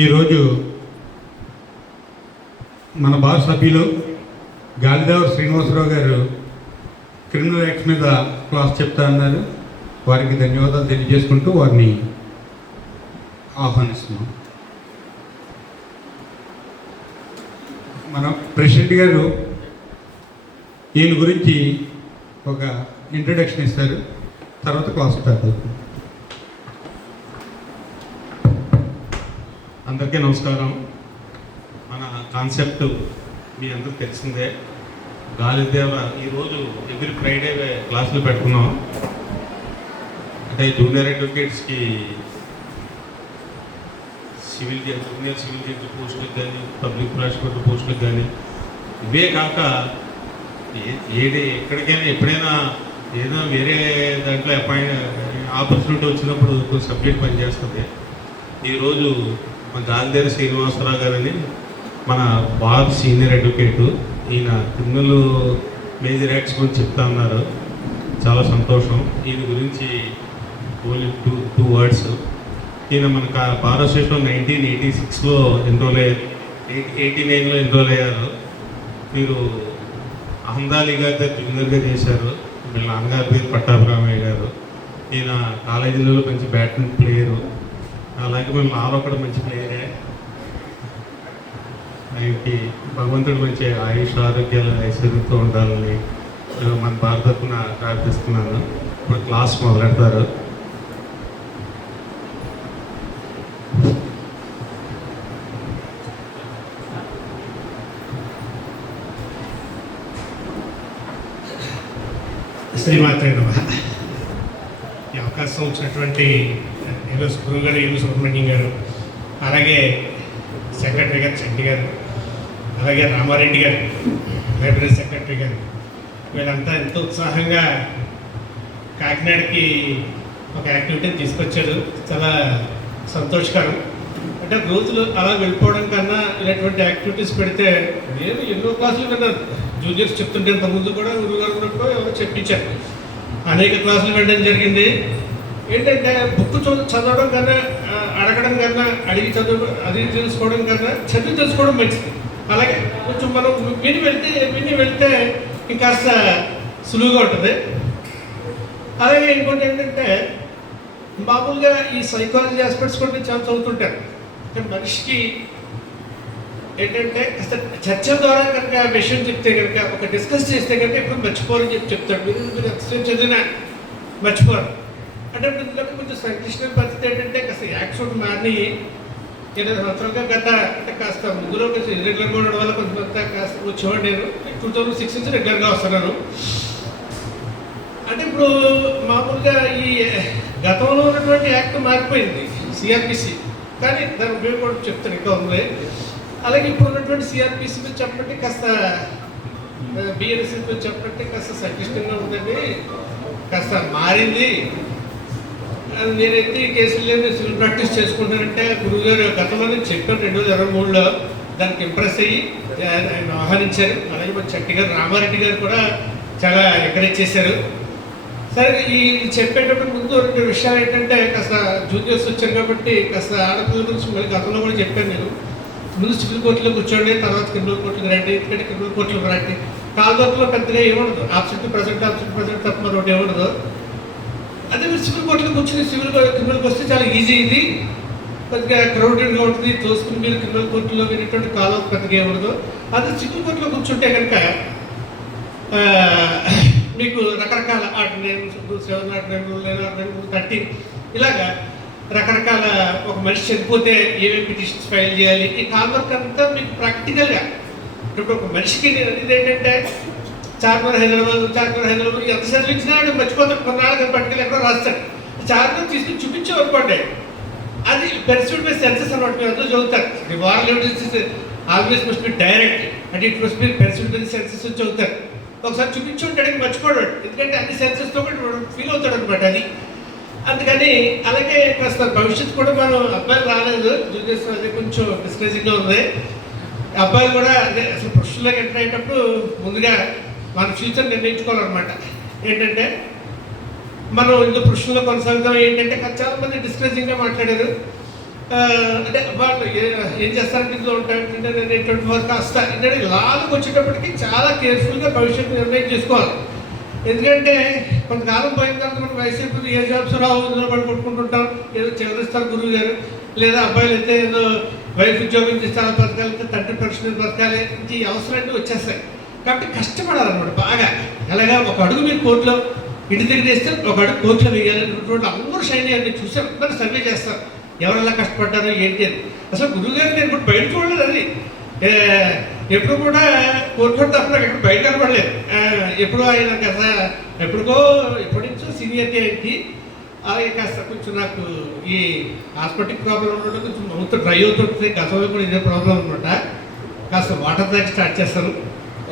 ఈరోజు మన బార్ సభ్యులు గాలిదేవర శ్రీనివాసరావు గారు క్రిమినల్ యాక్ట్స్ మీద క్లాస్ చెప్తా అన్నారు. వారికి ధన్యవాదాలు తెలియజేసుకుంటూ వారిని ఆహ్వానిస్తున్నాం. మన ప్రెసిడెంట్ గారు ఈయన గురించి ఒక ఇంట్రడక్షన్ ఇస్తారు, తర్వాత క్లాస్ స్టార్ట్ అవుతుంది. అందరికీ నమస్కారం. మన కాన్సెప్ట్ మీ అందరికి తెలిసిందే. గాలిదేవర ఈరోజు ఎవ్రీ ఫ్రైడే క్లాసులు పెట్టుకున్నాం. అంటే జూనియర్ అడ్వకేట్స్కి జూనియర్ సివిల్ జడ్జి పోస్టులకు కానీ, పబ్లిక్ ప్రాసిక్యూటర్ పోస్టులకు కానీ, ఇవే కాక ఎక్కడికైనా ఎప్పుడైనా ఏదో వేరే దాంట్లో ఆపర్చునిటీ వచ్చినప్పుడు సబ్జెక్ట్ పనిచేస్తుంది. ఈరోజు మన గాలిదేవర శ్రీనివాసరావు గారని మన బార్ సీనియర్ అడ్వకేటు, ఈయన క్రిమినల్ మేజర్ యాక్ట్స్ గురించి చెప్తా ఉన్నారు. చాలా సంతోషం. ఈయన గురించి ఓన్లీ టూ వర్డ్స్. ఈయన మన బార్ అసోసియేషన్లో 1986లో ఎన్రోల్ అయ్యారు, 89లో ఎన్రోల్ అయ్యారు. మీరు అహ్మదాలి గారి జూనియర్గా చేశారు. వీళ్ళ నాన్నగారి పేరు పట్టాభిరామయ్య గారు. ఈయన కాలేజీలో మంచి బ్యాడ్మింటన్ ప్లేయరు. అలాగే మేము నాలో కూడా మంచి ప్లేయరే. ఆయనకి భగవంతుడు మంచి ఆయుష్ ఆరోగ్యాలు ఐశ్వర్యంతో ఉండాలని మన భారత తరఫున ప్రార్థిస్తున్నాను. ఇప్పుడు క్లాస్ మొదలెడతారు. శ్రీమాత్రే నమః. ఈ అవకాశం వచ్చినటువంటి గురువు గారు ఏలు సుబ్రహ్మణ్యం గారు, అలాగే సెక్రటరీ గారు చంటి గారు, అలాగే రామారెడ్డి గారు లైబ్రరీ సెక్రటరీ గారు, వీళ్ళంతా ఎంతో ఉత్సాహంగా కాకినాడకి ఒక యాక్టివిటీని తీసుకొచ్చారు. చాలా సంతోషకరం. అంటే రోజులు అలా వెళ్ళిపోవడం కన్నా ఇలాంటి యాక్టివిటీస్ పెడితే, నేను ఎన్నో క్లాసులు విన్నాను. జూనియర్స్ చెప్తుంటే ఇంతకుముందు కూడా గురువుగారు ఉన్నప్పుడు ఎవరు చెప్పించారు. అనేక క్లాసులు వెళ్ళడం జరిగింది. ఏంటంటే బుక్ చదవడం కన్నా, అడగడం కన్నా, అడిగి తెలుసుకోవడం కన్నా చదివి తెలుసుకోవడం మంచిది. అలాగే కొంచెం మనం విని వెళ్తే ఇంకాస్త సులువుగా ఉంటుంది. అలాగే ఇంకోటి ఏంటంటే, మామూలుగా ఈ సైకాలజీ ఆస్పెక్ట్స్ కూడా చాలా చదువుతుంటారు. మనిషికి ఏంటంటే అసలు చర్చ ద్వారా కనుక విషయం చెప్తే కనుక, ఒక డిస్కస్ చేస్తే కనుక ఎప్పుడు మర్చిపోరని చెప్తాడు. మీరు ఎక్స్ప్లెయిన్ చదివినా మర్చిపోరు. అంటే ఇప్పుడు ఇందులో కొంచెం సంక్లిష్టమైన పరిస్థితి ఏంటంటే, కాస్త యాక్ట్స్ ఒకటి మారి 20 సంవత్సరాలుగా గత అంటే కాస్త ముందులో కొంచెం ఇర్రెగ్యులర్గా ఉండడం వల్ల కొంచెం కాస్త వచ్చేవాడు. నేను 2006 నుంచి రెగ్యులర్గా వస్తున్నాను. అంటే ఇప్పుడు మామూలుగా ఈ గతంలో ఉన్నటువంటి యాక్ట్ మారిపోయింది, సిఆర్పిసి. కానీ దాని ఉపయోగం కూడా చెప్తాను, ఇంకా ఉంది. అలాగే ఇప్పుడు ఉన్నటువంటి సిఆర్పిసి మీద చెప్పంటే కాస్త, బిఎన్ఎస్సి మీద చెప్పంటే కాస్త సంక్లిష్టంగా ఉందండి, కాస్త మారింది. నేనైతే ఈ కేసులు సివిల్ ప్రాక్టీస్ చేసుకుంటానంటే గురువుగారు గతంలో నేను చెప్పాను 2023లో. దానికి ఇంప్రెస్ అయ్యి ఆయన ఆహ్వానించారు. అలాగే మన చట్టి గారు, రామారెడ్డి గారు కూడా చాలా ఎంకరేజ్ చేశారు. సరే, ఈ చెప్పేటప్పుడు ముందు 2 విషయాలు ఏంటంటే, కాస్త జూనియర్స్ వచ్చారు కాబట్టి కాస్త ఆడపిల్లల గురించి మళ్ళీ గతంలో కూడా చెప్పాను నేను. ముందు సివిల్ కోర్టులో కూర్చోండి, తర్వాత క్రిమినల్ కోర్టులకు రండి. ఎందుకంటే క్రిమినల్ కోర్టులకు రండి, కాల్వర్క్లో పెద్దగా ఏముండదు, ఆబ్సెంట్ ప్రజెంట్ తప్ప మరొకటి ఏముండదు. అదే మీరు సివిల్ కోర్టులో కూర్చొని క్రిమినల్కి వస్తే చాలా ఈజీ. ఇది కొద్దిగా క్రౌడెడ్గా ఉంటుంది, తోసుకుని మీరు క్రిమినల్ కోర్టులో వినేటువంటి కాలం పెద్దగా ఏముండదు. అదే సివిల్ కోర్టులో కూర్చుంటే కనుక మీకు రకరకాల ఆర్డినెన్స్ 7 ఆర్డినెన్స్ 13 ఇలాగా రకరకాల, ఒక మనిషి చనిపోతే ఏమేమి పిటిషన్స్ ఫైల్ చేయాలి, ఈ కాల్వర్క్ అంతా మీకు ప్రాక్టికల్గా. ఇప్పుడు ఒక మనిషికి ఇదేంటంటే, చార్మినార్ హైదరాబాద్ ఎంత చదివించినా మర్చిపోతాడు. కొన్నాళ్ళకి పట్టుకెళ్ళి ఎక్కడో రాస్తాడు. చార్మినార్ తీసుకుని చూపించేవనుకోండి, అది పెర్సూడ్ బై సెన్సెస్ అనమాట. మీరు అందరూ చదువుతారు. ది వారల్ evidence always must be direct అంటే it must be perceived by senses చదువుతారు. ఒకసారి చూపించుంటాడు, మర్చిపోడు. ఎందుకంటే అన్ని సెన్సెస్తో కూడా ఫీల్ అవుతాడు అనమాట. అది అందుకని అలాగే కాస్త భవిష్యత్తు కూడా మనం అబ్బాయిలు రాలేదు, జూనియర్స్ అదే కొంచెం డిస్కరేజింగ్గా ఉంది. అబ్బాయిలు కూడా అదే అసలు ప్రొఫెషన్లోకి ఎంటర్ అయ్యేటప్పుడు ముందుగా మన ఫ్యూచర్ నిర్ణయించుకోవాలన్నమాట. ఏంటంటే మనం ఇందులో ప్రొఫెషన్లో కొనసాగుతాం ఏంటంటే చాలామంది డిస్కరేజింగ్గా మాట్లాడారు. అంటే వాళ్ళు ఏం చేస్తారంటే ఇంట్లో ఉంటారంటే అనేటువంటి వారు కాస్త ఏంటంటే లాలకు వచ్చేటప్పటికి చాలా కేర్ఫుల్గా భవిష్యత్తు నిర్ణయం చేసుకోవాలి. ఎందుకంటే కొంతకాలం పోయిన తర్వాత మనకు వయసు అయిపోతుంది, ఏ జాబ్స్ రావు, ఇందులో పడి కొట్టుకుంటుంటాం, ఏదో చివరిస్తారు గురువు గారు, లేదా అబ్బాయిలు అయితే ఏదో వైఫ్ ఉద్యోగం చేస్తారు బతకాలి, తండ్రి పెన్షన్ బతకాలి, ఈ అవసరాన్ని వచ్చేస్తాయి. కాబట్టి కష్టపడాలన్నమాట బాగా. అలాగా ఒక అడుగు మీరు కోర్టులో ఇంటి దగ్గర వేస్తే ఒక అడుగు కోర్టులో వేయాలి. రోడ్లు అందరూ షైన్ అయ్యారు, మీరు చూస్తే అందరూ సర్వే చేస్తారు ఎవరు ఎలా కష్టపడ్డారో ఏంటి అని. అసలు గురువు గారు నేను ఇప్పుడు బయట చూడలేదు, అది ఎప్పుడు కూడా కోరుకుంటే తప్ప నాకు ఎప్పుడు బయట కనపడలేదు. ఎప్పుడు ఆయన కదా ఎప్పటికో ఎప్పటి నుంచో సీనియర్టీ ఆయనకి. అలాగే కాస్త కొంచెం నాకు ఈ హాస్పిటల్ ప్రాబ్లం ఉండడం కొంచెం మౌత్ డ్రై అవుతుంటుంది. గతంలో కూడా ఇదే ప్రాబ్లం అనమాట. కాస్త వాటర్ తాగి స్టార్ట్ చేస్తాను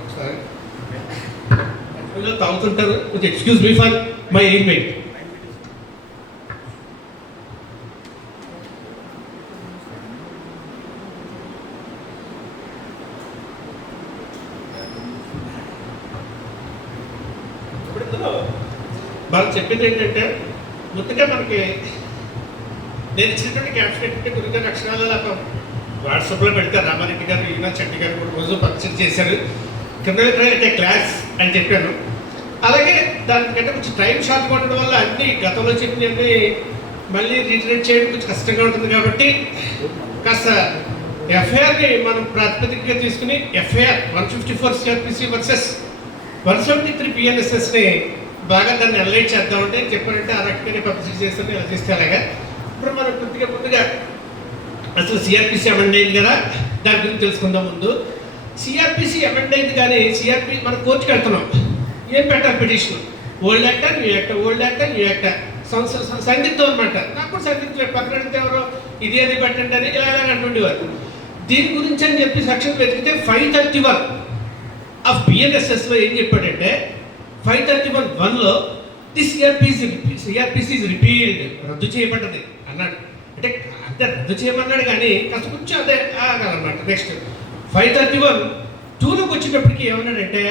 ఒకసారి, తాగుతుంటారు. కొంచెం excuse me for my email. వాళ్ళు చెప్పింది ఏంటంటే ముందుగా మనకి నేను ఇచ్చినటువంటి క్యాప్షన్ ఏంటంటే గురుగారు అక్షరాలు అలా వాట్సాప్లో పెడతారు. రామారెడ్డి గారు, ఈయన చంటి గారు కూడా రోజు పరిచయం చేశారు. క్రిమినల్ అయితే క్లాస్ అని చెప్పాను. అలాగే దానికంటే కొంచెం టైం షార్ట్ ఉండడం వల్ల అన్ని గతంలో చెప్పినవి మళ్ళీ రీటరేట్ చేయడం కొంచెం కష్టంగా ఉంటుంది. కాబట్టి కాస్త ఎఫ్ఐఆర్ని మనం ప్రాతిపదికగా తీసుకుని ఎఫ్ఐఆర్ 154 CRPC వర్సెస్ 173 PNSSని బాగా దాన్ని అనలైజ్ చేద్దామంటే చెప్పారంటే ఆ రకంగానే పబ్లిసిటీ చేస్తాను. ఇలా చేస్తే అలాగా. ఇప్పుడు మనం కొద్దిగా ముందుగా అసలు సిఆర్పిసి అమెండ్ అయింది కదా, దాని గురించి తెలుసుకుందాం. ముందు సిఆర్పిసి అమెండ్ అయింది, కానీ సిఆర్పి మనం కోర్టుకి వెళ్తున్నాం. ఏం పెట్టాలి పిటిషన్? ఓల్డ్ యాక్టా, న్యూ యాక్టా, ఓల్డ్ యాక్టా, న్యూ యాక్టా, సందిగ్ధం అనమాట. నాకు కూడా సందిగ్ధం, పక్కన అడిగితే ఎవరో ఇది అది పెట్టండి అని ఇలా అంటుండేవారు. దీని గురించి అని చెప్పి సెక్షన్ వెతికితే 531 ఆఫ్ బిఎన్ఎస్ఎస్లో ఏం చెప్పాడంటే 531(1)లో ది సిఆర్పిసి ఇస్ రిపీల్డ్, రద్దు చేయబడ్డది అన్నాడు. అంటే అంటే రద్దు చేయమన్నాడు, కానీ కాస్త కొంచెం అదే ఆగాలన్నమాట. నెక్స్ట్ 531(2)లోకి వచ్చేటప్పటికి ఏమన్నాడంటే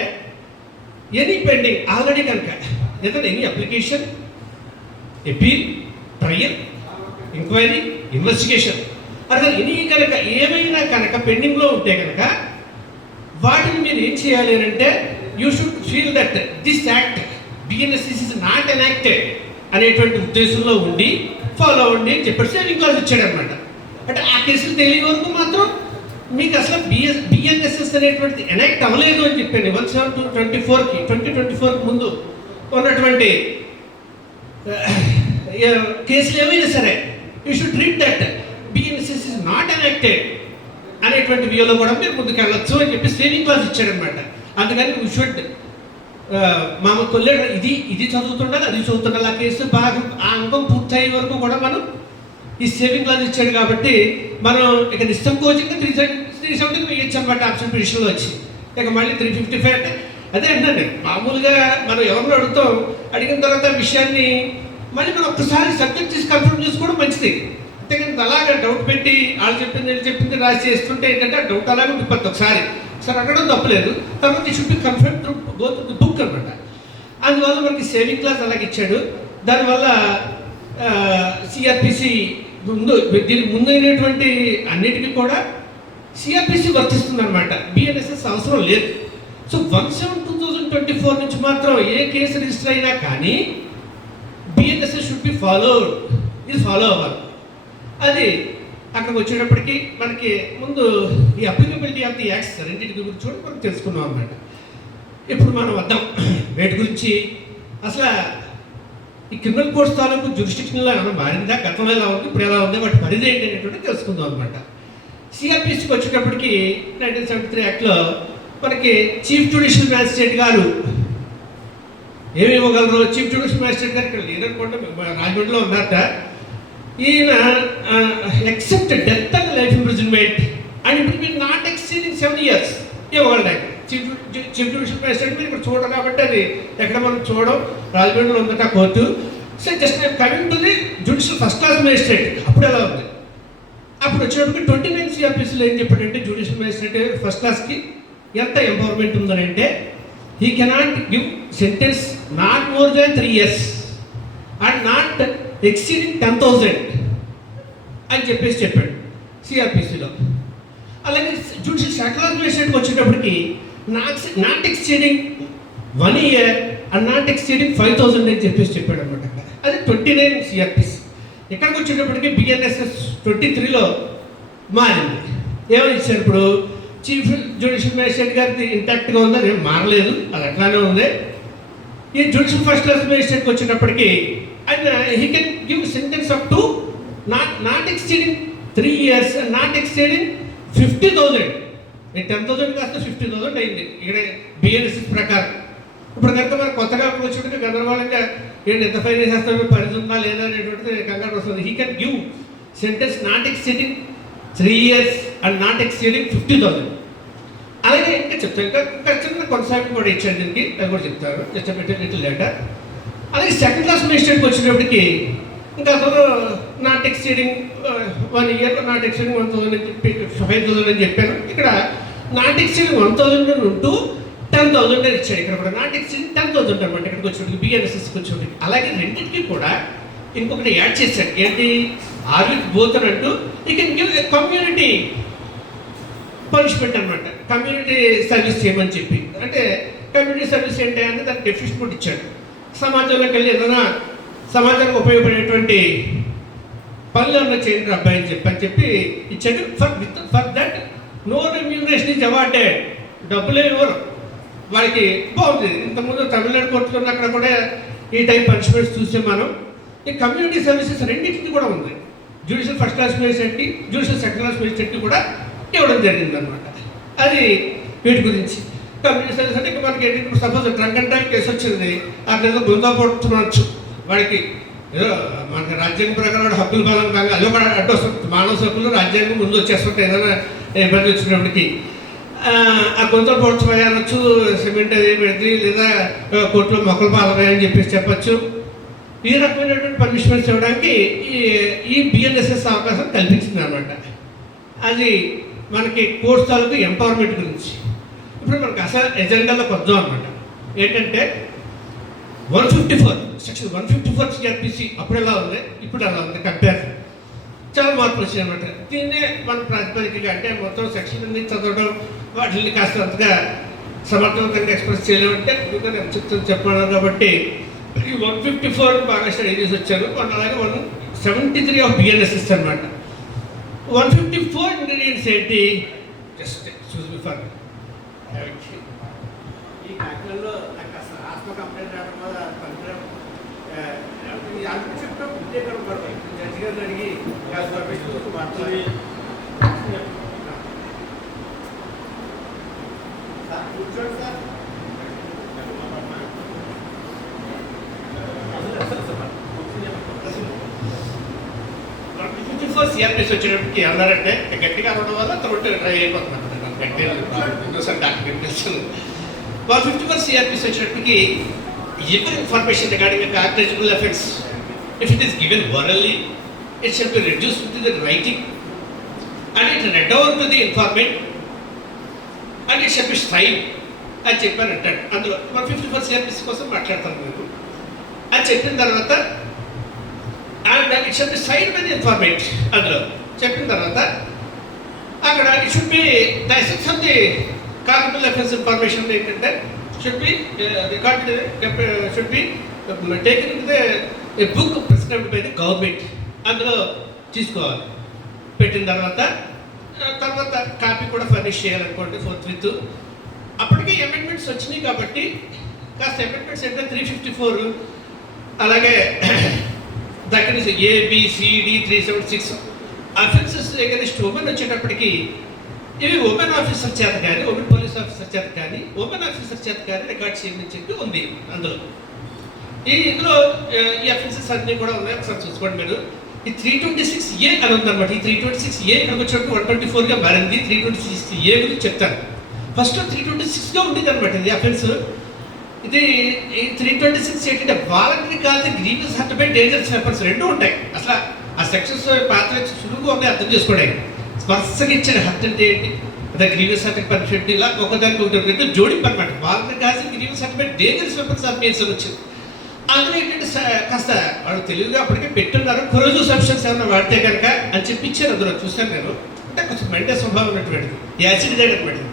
ఎనీ పెండింగ్ ఆల్రెడీ కనుక లేదా any application, appeal, trial, enquiry, investigation అదే ఎనీ కనుక ఏమైనా కనుక పెండింగ్లో ఉంటే కనుక వాటిని మీరు ఏం చేయాలి అని అంటే you should feel that this act BNSS is not enacted అనేటువంటి ఉద్దేశంలో ఉండి ఫాలో అవ్వండి అని చెప్పేసి సేవింగ్ క్లాస్ ఇచ్చాడు అనమాట. అంటే ఆ కేసులు తెలియని వరకు మాత్రం మీకు అసలు బిఎన్ఎస్ఎస్ అనేటువంటిది ఎనాక్ట్ అవ్వలేదు అని చెప్పాను. 17/2/24కి 2024కి ముందు ఉన్నటువంటి కేసులు ఏమైనా సరే you should read that BNSS is not enacted అనేటువంటి వ్యూలో కూడా మీరు ముందుకు వెళ్ళొచ్చు అని చెప్పి సేవింగ్ క్లాస్ ఇచ్చాడనమాట. అందుకని యూ షుడ్ మామ కొల్లేడు ఇది చదువుతుండాలి, అది చదువుతుండాలి. ఆ కేసు బాగా ఆ అంకం పూర్తయ్యే వరకు కూడా మనం ఈ సేవింగ్ క్లాస్ ఇచ్చాడు. కాబట్టి మనం ఇక నిస్సంకోచంగా 370 వేయచ్చు అనమాట ఆప్షన్ పిటిషన్లో వచ్చి. ఇక మళ్ళీ 355 అంటే అదే అండి. మామూలుగా మనం ఎవరిని అడుగుతాం, అడిగిన తర్వాత విషయాన్ని మళ్ళీ మనం ఒక్కసారి సబ్జెక్ట్ చేసి కన్ఫర్మ్ చేసుకోవడం మంచిది. అంతేకాని అలాగా డౌట్ పెట్టి వాళ్ళు చెప్పింది వీళ్ళు చెప్పింది రాసి చేస్తుంటే ఏంటంటే ఆ డౌట్ అలాగే ఉండిపోతుంది. ఒకసారి అడగడం తప్పలేదు, తర్వాత ఈ should be confirm through go through the book అనమాట. అందువల్ల మనకి సేవింగ్ క్లాస్ అలాగే ఇచ్చాడు. దానివల్ల సిఆర్పిసి ముందు దీనికి ముందైనటువంటి అన్నిటికీ కూడా సిఆర్పిసి వర్తిస్తుంది అనమాట. బిఎన్ఎస్ఎస్ అవసరం లేదు. సో 1/7/2024 నుంచి మాత్రం ఏ కేసు రిజిస్టర్ అయినా కానీ బిఎన్ఎస్ఎస్ షుడ్ బి ఫాలోడ్, ఇది ఫాలో అవ్వాలి. అది అక్కడికి వచ్చేటప్పటికి మనకి ముందు ఈ అప్లికబిలిటీ ఆఫ్ ది యాక్ట్స్ రెండింటి గురించి కూడా మనం తెలుసుకున్నాం అన్నమాట. ఇప్పుడు మనం వద్దాం వేటి గురించి. అసలు ఈ క్రిమినల్ కోర్ట్స్ తాలూకు జ్యూరిస్డిక్షన్లో ఏమైనా మారిందా, గతంలో ఎలా ఉంది, ఇప్పుడు ఎలా ఉంది, వాటి పరిధి ఏంటి అనేటువంటి తెలుసుకుందాం అనమాట. సిఆర్పిసికి వచ్చేటప్పటికి 1973 యాక్ట్లో మనకి చీఫ్ జ్యుడిషియల్ మ్యాజిస్ట్రేట్ గారు ఏమి ఇవ్వగలరు. చీఫ్ జ్యుడిషియల్ మ్యాజిస్ట్రేట్ గారు ఇక్కడ లేదనుకోండి, రాజమండ్రిలో ఉన్నారట. ఈయన except death and life imprisonment and ఇప్పుడు నాట్ ఎక్సీడింగ్ 7 years ఇవ్వగలరు. చీఫ్ జ్యుడిషియల్ మ్యాజిస్ట్రేట్ మీరు ఇక్కడ చూడడం కాబట్టి అది ఎక్కడ మనం చూడడం, రాజమండ్రిలో ఉందట court. So just coming to the judicial first class magistrate అప్పుడు ఎలా ఉంది. అప్పుడు వచ్చినప్పటికి 29 CRPCలో ఏం చెప్పాడంటే జ్యుడిషియల్ మ్యాజిస్ట్రేట్ ఫస్ట్ క్లాస్కి ఎంత ఎంపవర్మెంట్ ఉందని అంటే he cannot give sentence not more than 3 years and not exceeding 10,000 అని చెప్పేసి చెప్పాడు సిఆర్పిసిలో. అలాగే జ్యుడిషియల్ సెటిల్ పేషెంట్కి వచ్చేటప్పటికి not exceeding 1 year and not exceeding 5,000 అని చెప్పేసి చెప్పాడు అనమాట. అది 29 సిఆర్పిసి. ఇక్కడికి వచ్చేటప్పటికి బిఎన్ఎస్ఎస్ 23లో మారింది. ఏమని ఇచ్చారు ఇప్పుడు? చీఫ్ జ్యుడిషియల్ మేజిస్ట్రేట్ గారికి ఇంటాక్ట్గా ఉంది, అది ఏం మారలేదు, అది అట్లానే ఉంది. ఈ జ్యుడిషియల్ ఫస్ట్ క్లాస్ మేజిస్ట్రేట్కి వచ్చినప్పటికీ and he can give sentence up to not exceeding 3 years and not exceeding 50,000. 10,000 కాస్త 50,000 అయింది ఇక్కడ బిఎన్ఎస్ఎస్ ప్రకారం. ఇప్పుడు కనుక మరి కొత్తగా వచ్చినట్టుగా గందరగోళంగా ఏంటి ఎంత ఫైన్ చేస్తామో పరిధి ఉందా లేదా అనేటువంటిది కంగారు వస్తుంది. He can give sentence not exceeding 3 years and not exceeding 50,000. అలాగే ఇంకా చెప్తాను, ఇంకా చిన్న కొనసాగింపు కూడా ఇచ్చాడు దీనికి, అది కూడా చెప్తారు లిటిల్ లేటర్. అలాగే సెకండ్ క్లాస్ మేజిస్ట్రేట్కి వచ్చేటప్పటికి ఇంకా అతను not exceeding 1 year not exceeding 1,000 అని చెప్పి 5,000 అని చెప్పాను. ఇక్కడ నాట్ ఎక్సీడింగ్ 1,000 ఉంటూ 10,000 అని ఇచ్చాడు. ఇక్కడ కూడా నాట్ ఎక్సీడింగ్ 10,000 అనమాట ఇక్కడికి వచ్చేటికి బిఎన్ఎస్ఎస్కి వచ్చేటికి. అలాగే రెండింటికి కూడా ఇంకొకటి యాడ్ చేశాడు, ఏంటి? ఆర్ విత్ బోత్ అని అంటూ ఈ కెన్ గివ్ కమ్యూనిటీ పనిష్మెంట్ అనమాట. కమ్యూనిటీ సర్వీస్ చేయమని చెప్పి, అంటే కమ్యూనిటీ సర్వీస్ ఏంటి అంటే దానికి డెఫినేషన్ కూడా ఇచ్చాడు. సమాజంలోకి వెళ్ళి ఏదైనా సమాజానికి ఉపయోగపడేటువంటి పనులు ఏమన్నా చేయండి అబ్బాయి అని చెప్పి ఇచ్చాడు. For that no remuneration is awarded. డబ్బులే ఇవ్వరు వాడికి. బాగుంది. ఇంతకుముందు తమిళనాడు కోర్టులో అక్కడ కూడా ఈ టైప్ పనిష్మెంట్స్ చూసే మనం. ఈ కమ్యూనిటీ సర్వీసెస్ రెండింటికి కూడా ఉంది. జ్యుడిషియల్ ఫస్ట్ క్లాస్ మేజిస్ట్రేట్కి, జ్యుడిషియల్ సెకండ్ క్లాస్ మేజిస్ట్రేట్కి కూడా ఇవ్వడం జరిగింది అనమాట. అది వీటి గురించి. కమ్యూనిటీ సర్వీస్ అంటే మనకి ఏంటి, ఇప్పుడు suppose drunk and drive case వచ్చింది, అక్కడ ఏదో బృందా పడుతున్నచ్చు వాడికి, ఏదో మనకి రాజ్యాంగం ప్రకారం వాడు హక్కులు బలం కాగా అదో కూడా అడ్డు వస్తుంది. మానవ హక్కులు రాజ్యాంగం ముందు వచ్చేస్తుంటాయి ఏదైనా ఇబ్బంది వచ్చినప్పటికీ. ఆ గుంతలు పొడుచుపోయి అనొచ్చు, సిమెంట్ అది పెడితే, లేదా కోర్టులో మొక్కలు పాలమని చెప్పేసి చెప్పచ్చు. ఈ రకమైనటువంటి పనిష్మెంట్స్ ఇవ్వడానికి ఈ బిఎన్ఎస్ఎస్ అవకాశం కల్పించింది అనమాట. అది మనకి కోర్ట్స్ తాలూకు ఎంపవర్మెంట్ గురించి. ఇప్పుడు మనకు అసలు ఎజెండాలోకి వద్దాం అనమాట. ఏంటంటే 154 సెక్షన్ 154 సిఆర్పిసి అప్పుడు ఎలా ఉంది, ఇప్పుడు ఎలా ఉంది కంపేర్. చాలా మార్పులు వచ్చాయి అనమాట. దీన్నే మన ప్రాతిపదికగా అంటే మొత్తం సెక్షన్ అన్ని చదవడం, వాటిని కాస్త అంతగా సమర్థవంతంగా ఎక్స్ప్రెస్ చేయలేమంటే నేను చెప్పమన్నారు. కాబట్టి ఈ 154 బాగా స్టడీ చేసి వచ్చాను. అలాగే 173 ఆఫ్ బిఎన్ఎస్ఎస్ అనమాట. 154 ఇంగ్రీడియంట్స్ ఏంటి? జస్ట్ చూస్ బిఫోర్ ఈ కాకినాడలో నాకు అసలు ఆత్మ కంప్లైంట్ రావడం వల్ల చెప్తా ఉంటే జడ్జి గారిని అడిగి మాట్లాడి కూర్చోండి సార్. సిఆర్పిసి వచ్చేటప్పటికి అన్నారంటే గట్టిగా ఉండడం వల్ల త్రోట్ డ్రై అయిపోతున్నాను. గట్టిగా 154 సిఆర్పిసి వచ్చేటప్పటికి ఎవరి information regarding cognizable offence if it is given orally, it shall be reduced to the writing and it read over to the informant and it shall be signed అని చెప్పారు అంటాడు. అందులో 154 CrPC కోసం మాట్లాడతాను మీరు అని చెప్పిన తర్వాత and it should be sign by the informant. అందులో చెప్పిన తర్వాత అక్కడ it should be the essence of the cognizable offence information ఏంటంటే should be recorded, should be taken in the book prescribed by the government. అందులో తీసుకోవాలి. పెట్టిన తర్వాత copy కూడా ఫర్నిష్ చేయాలనుకోండి ఫోర్త్ విత్. అప్పటికే అమెండ్మెంట్స్ వచ్చినాయి కాబట్టి కాస్త అమెండ్మెంట్స్ అంటే 354 అలాగే దగ్గర నుంచి ABCD 376 అఫెన్సెస్ అగైన్స్ట్ ఉమెన్ వచ్చేటప్పటికి ఇవి ఉమెన్ ఆఫీసర్ చేత కానీ, ఉమెన్ పోలీస్ ఆఫీసర్ చేత కానీ, ఉమెన్ ఆఫీసర్ చేత కానీ రికార్డ్ చేయమని చెప్పి ఉంది అందులో. ఇందులో ఈ అఫెన్సెస్ అన్నీ కూడా ఉన్నాయి, ఒకసారి చూసుకోండి మీరు. ఈ 326A అని ఉందన్నమాట. ఈ 326A ఇక్కడికి వచ్చినప్పుడు 124గా మారింది. 326A గురించి చెప్తాను. ఫస్ట్ 326గా ఉండేది అనమాట ఇది అఫెన్స్. ఇది ఈ 326 ఏంటంటే వాలంటరీ కాదు, grievous hurt by dangerous weapons రెండు ఉంటాయి. అసలు ఆ సెక్షన్స్ పాత్ర సులువుగా ఉన్నాయి అర్థం చేసుకోవడానికి. స్పర్శకి ఇచ్చిన హర్ట్ అంటే ఏంటి, అదే గ్రీవియస్ హర్ట్ పనిషెంట్, ఇలా ఒకదానికి ఒకటి రెండు జోడింపు అనమాట. వాలంటరీ కాదు, grievous hurt by dangerous weapons or means అని వచ్చింది. అందులో ఏంటంటే కాస్త వాళ్ళు తెలివిగా అప్పటికే పెట్టున్నారు, కొరోజివ్ సబ్స్టెన్స్ ఏమైనా వాడితే కనుక అని చెప్పి ఇచ్చారు. అందులో చూశాను నేను. అంటే కొంచెం మెంటే స్వభావం ఉన్నటువంటిది, యాసిడ్ అటువంటిది.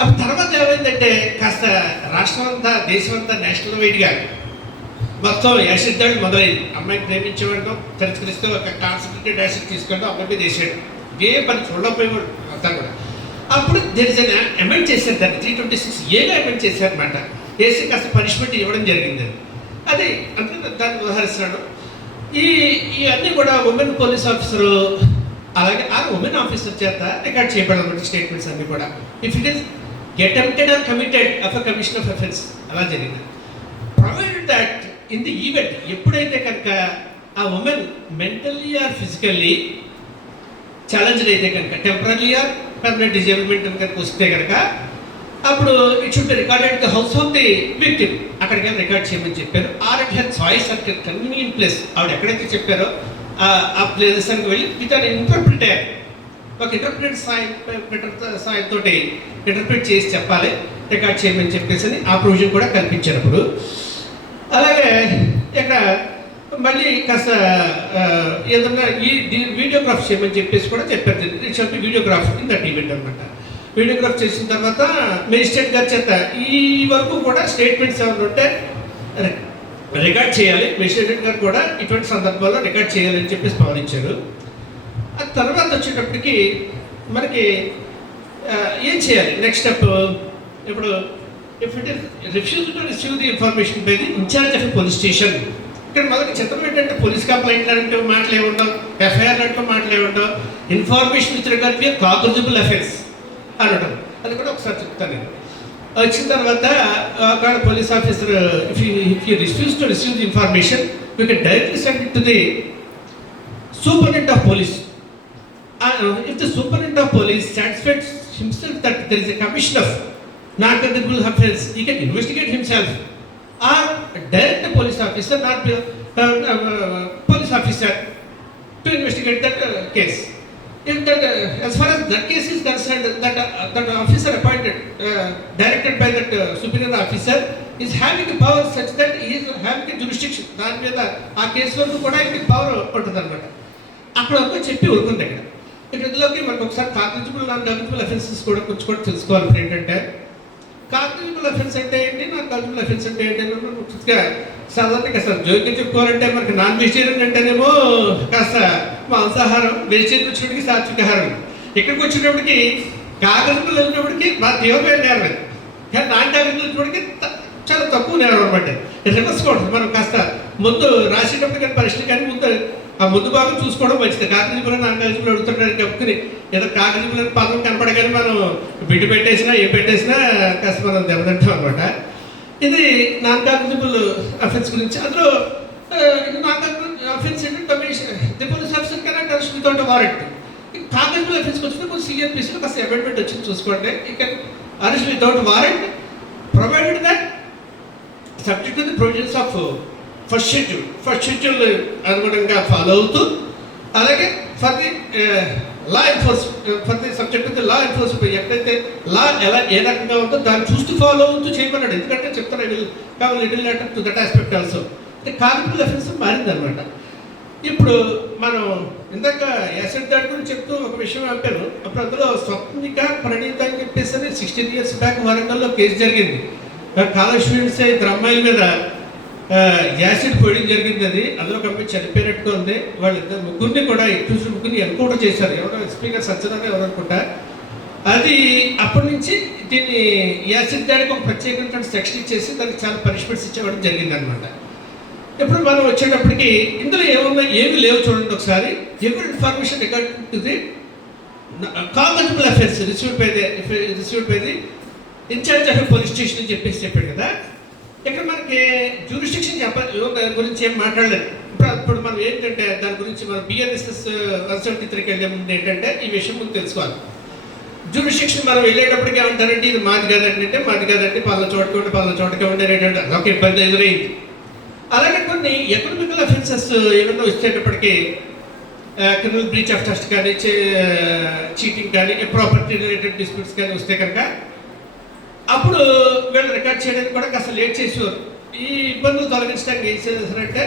అప్పుడు తర్వాత ఏమైందంటే కాస్త రాష్ట్రం అంతా, దేశం అంతా నేషనల్ వైడ్గా మొత్తం యాసిడ్ దాడి మొదలైంది. అమ్మాయిని ప్రేమించేవాడు తిరస్కరిస్తే ఒక కాన్సన్ట్రేటెడ్ యాసిడ్ తీసుకుంటూ అమ్మాయి మీద వేసాడు. ఏ పని చూడకపోయేవాడు అంతా కూడా. అప్పుడు దేనిజన అమెండ్ చేశారు, దాన్ని 326A అమెండ్ చేశారనమాట. వేసి కాస్త పనిష్మెంట్ ఇవ్వడం జరిగింది. అది అంటే దాన్ని ఉదాహరిస్తున్నాడు. ఇవన్నీ కూడా ఉమెన్ పోలీస్ ఆఫీసరు అలాగే ఆ ఉమెన్ ఆఫీసర్ చేత రికార్డ్ చేయబడాలన్నమాట స్టేట్మెంట్స్ అన్నీ కూడా. If it is attempted or committed of a commission of offence అలా జరిగింది. Provided that in the event ఎప్పుడైతే కనుక ఆ women mentally or physically challenged అయితే కనుక, టెంపరీ ఆర్ పర్మనెంట్ డిజేబుల్మెంట్ కనుక వస్తే కనుక, అప్పుడు it should be recorded the house of the victim. అక్కడికి రికార్డ్ చేయమని చెప్పారు. Or at her choice at convenient place. ఆవిడ ఎక్కడైతే చెప్పారో ఆ ప్లేసెస్ అని వెళ్ళి విత్ అన్ ఇంటర్ప్రిటర్, ఒక ఇంటర్ప్రిటర్ సాయంతో ఇంటర్ప్రిట్ చేసి చెప్పాలి, రికార్డ్ చేయమని చెప్పేసి ఆ ప్రొవిజన్ కూడా కల్పించినప్పుడు. అలాగే ఇక్కడ మళ్ళీ కాస్త ఏదన్నా వీడియోగ్రాఫ్ చేయమని చెప్పేసి కూడా చెప్పారు. It's videograph in that event అనమాట. వీడియోగ్రాఫ్ చేసిన తర్వాత మేజిస్ట్రేట్ గారి చేత ఈ వరకు కూడా స్టేట్మెంట్స్ ఏమైనా ఉంటే రికార్డ్ చేయాలి. మేజిస్ట్రేట్ గారు కూడా ఇటువంటి సందర్భాల్లో రికార్డ్ చేయాలని చెప్పేసి భావించారు. ఆ తర్వాత వచ్చేటప్పటికి మనకి ఏం చేయాలి నెక్స్ట్ స్టెప్. ఇప్పుడు if it is refuse to receive the information by the incharge of police station. ఇక్కడ మొదటి చిత్రం ఏంటంటే పోలీస్ కంప్లైంట్ అంటే మాటలు ఏముండవు, ఎఫ్ఐఆర్ అంటే మాటలు ఏముండవు, information with regard to cognizable offence అనడం. అది కూడా ఒకసారి చెప్తాను నేను. వచ్చిన తర్వాత ఒక police officer if you refuse to receive the information you can directly send it to the superintendent of police. If the superintendent of police satisfied himself that there is a commission of non-cognizable offense, he can investigate himself or direct the police officer, not police officer, to investigate that case. If that, as far as that case is concerned, that officer appointed, directed by that superior officer, is having the power such that he is having a jurisdiction. దాని మీద ఆ case వరకు కూడా ఇంటికి power ఉంటుంది అనమాట. అక్కడ వరకు చెప్పి ఊరుకుంది. ఇక్కడ ఇందులోకి మనకు ఒకసారి కాగ్నిజబుల్ నాన్ కాగ్నిజబుల్ అఫెన్సెస్ కూడా కొంచెం కూడా తెలుసుకోవాలి. ఏంటంటే కాగ్నిజబుల్ అఫెన్స్ అంటే ఏంటి, నాన్ కాగ్నిజబుల్ అఫెన్స్ అంటే ఏంటి పూర్తిగా సాధారణంగా అసలు జోక్యం చెప్పుకోవాలంటే మనకి నాన్ వెజిటేరియన్ అంటేనేమో కాస్త మాంసాహారం, వెజిటేరియన్ వచ్చినప్పటికి సాత్వికాహారం. ఇక్కడికి వచ్చినప్పటికి కాగ్నిజబుల్ వచ్చినప్పటికి మా తీవ్రమైన నేరం, కానీ నాన్ కాగ్నిజబుల్ వచ్చినప్పటికి చాలా తక్కువ నేరం అనమాట. రివర్స్ కూడా మనం కాస్త ముందు రాసేటప్పుడు కానీ పరిస్థితి కానీ ముందు ఆ ముందు భాగం చూసుకోవడం మంచిది. కాగ్నిజబుల్ అని నాన్ కాగ్నిజబుల్ అడుగుతున్నారు చెప్పుకుని ఏదో కాగ్నిజబుల్ అని పదం కనపడగానే మనం బిడ్డు పెట్టేసినా ఏ పెట్టేసినా కాస్త మనం దెబ్బతింటాం అనమాట. ఇది నాన్ కాగ్నిజబుల్ అఫెన్స్ గురించి. అందులో నాన్ కాగ్నిజబుల్ అఫెన్స్ ఏంటంటే the police officer cannot arrest without warrant. Cognizable అఫెన్స్కి వచ్చిన కొంచెం సిఆర్పిసిలో కాస్త అమెండ్మెంట్ వచ్చింది చూసుకోండి. You can arrest without warrant provided that subject to the provisions of first schedule అనుగుణంగా ఫాలో అవుతూ, అలాగే for the law for the subject the law enforcement ఎప్పుడైతే లా ఎలా ఏ రకంగా ఉందో దాన్ని చూస్తూ ఫాలో అవుతూ చేయమన్నాడు. ఎందుకంటే చెప్తాను little letter to that aspect also. అంటే కాగ్నిజబుల్ అఫెన్స్ మారిందనమాట. ఇప్పుడు మనం ఇందాక యాసిడ్ దాడి గురించి చెప్తూ ఒక విషయం ఆపాను. అప్పుడు అందులో స్వప్నిక ప్రణీత అని చెప్పేసి 16 years బ్యాక్ వరంగల్లో కేసు జరిగింది. కాలేజ్ స్టూడెంట్స్ ఇద్దరు అమ్మాయిల మీద యాసిడ్ పోయడం జరిగింది. అది అందులో కంపెనీ చనిపోయినట్టుగా ఉంది. వాళ్ళిద్దరు ముగ్గురిని కూడా చూసిన ముగ్గురిని ఎన్కౌంటర్ చేశారు. ఎవరో స్పీకర్ సత్యనారాయణ ఎవరు అనుకుంటా. అది అప్పటి నుంచి దీన్ని యాసిడ్ దాడికి ఒక ప్రత్యేకమైన సెక్షన్ ఇచ్చేసి దానికి చాలా పనిష్మెంట్స్ ఇచ్చేవాడు జరిగింది అనమాట. ఇప్పుడు మనం వచ్చేటప్పటికి ఇందులో ఏమి లేవు చూడండి ఒకసారి. ఎవరి information regard to the cognizable offence received by the incharge of police station అని చెప్పేసి చెప్పాడు కదా. ఇక్కడ మనకి జ్యూరిస్డిక్షన్ గురించి ఏం మాట్లాడలేదు. ఇప్పుడు మనం ఏంటంటే దాని గురించి మనం బిఎన్ఎస్ఎస్ 173కి వెళ్ళే ముందు ఏంటంటే ఈ విషయం ముందు తెలుసుకోవాలి. జ్యూరిస్డిక్షన్ మనం వెళ్ళేటప్పటికి ఏమంటారంటే ఇది మాది కాదండి, అంటే మాది కాదండి, పలానా చోటకి ఉండేటంటే అదొక ఇబ్బంది ఎదురైంది. అలాగే కొన్ని ఎకనామికల్ అఫెన్సెస్ ఏమైనా వచ్చేటప్పటికి క్రిమినల్ బ్రీచ్ ఆఫ్ ట్రస్ట్ కానీ, చీటింగ్ కానీ, ప్రాపర్టీ రిలేటెడ్ డిస్ప్యూట్స్ కానీ వస్తే కనుక అప్పుడు వీళ్ళు రికార్డ్ చేయడానికి కూడా కాస్త లేట్ చేసేవారు. ఈ ఇబ్బందులు తొలగించడానికి ఏం చేశారంటే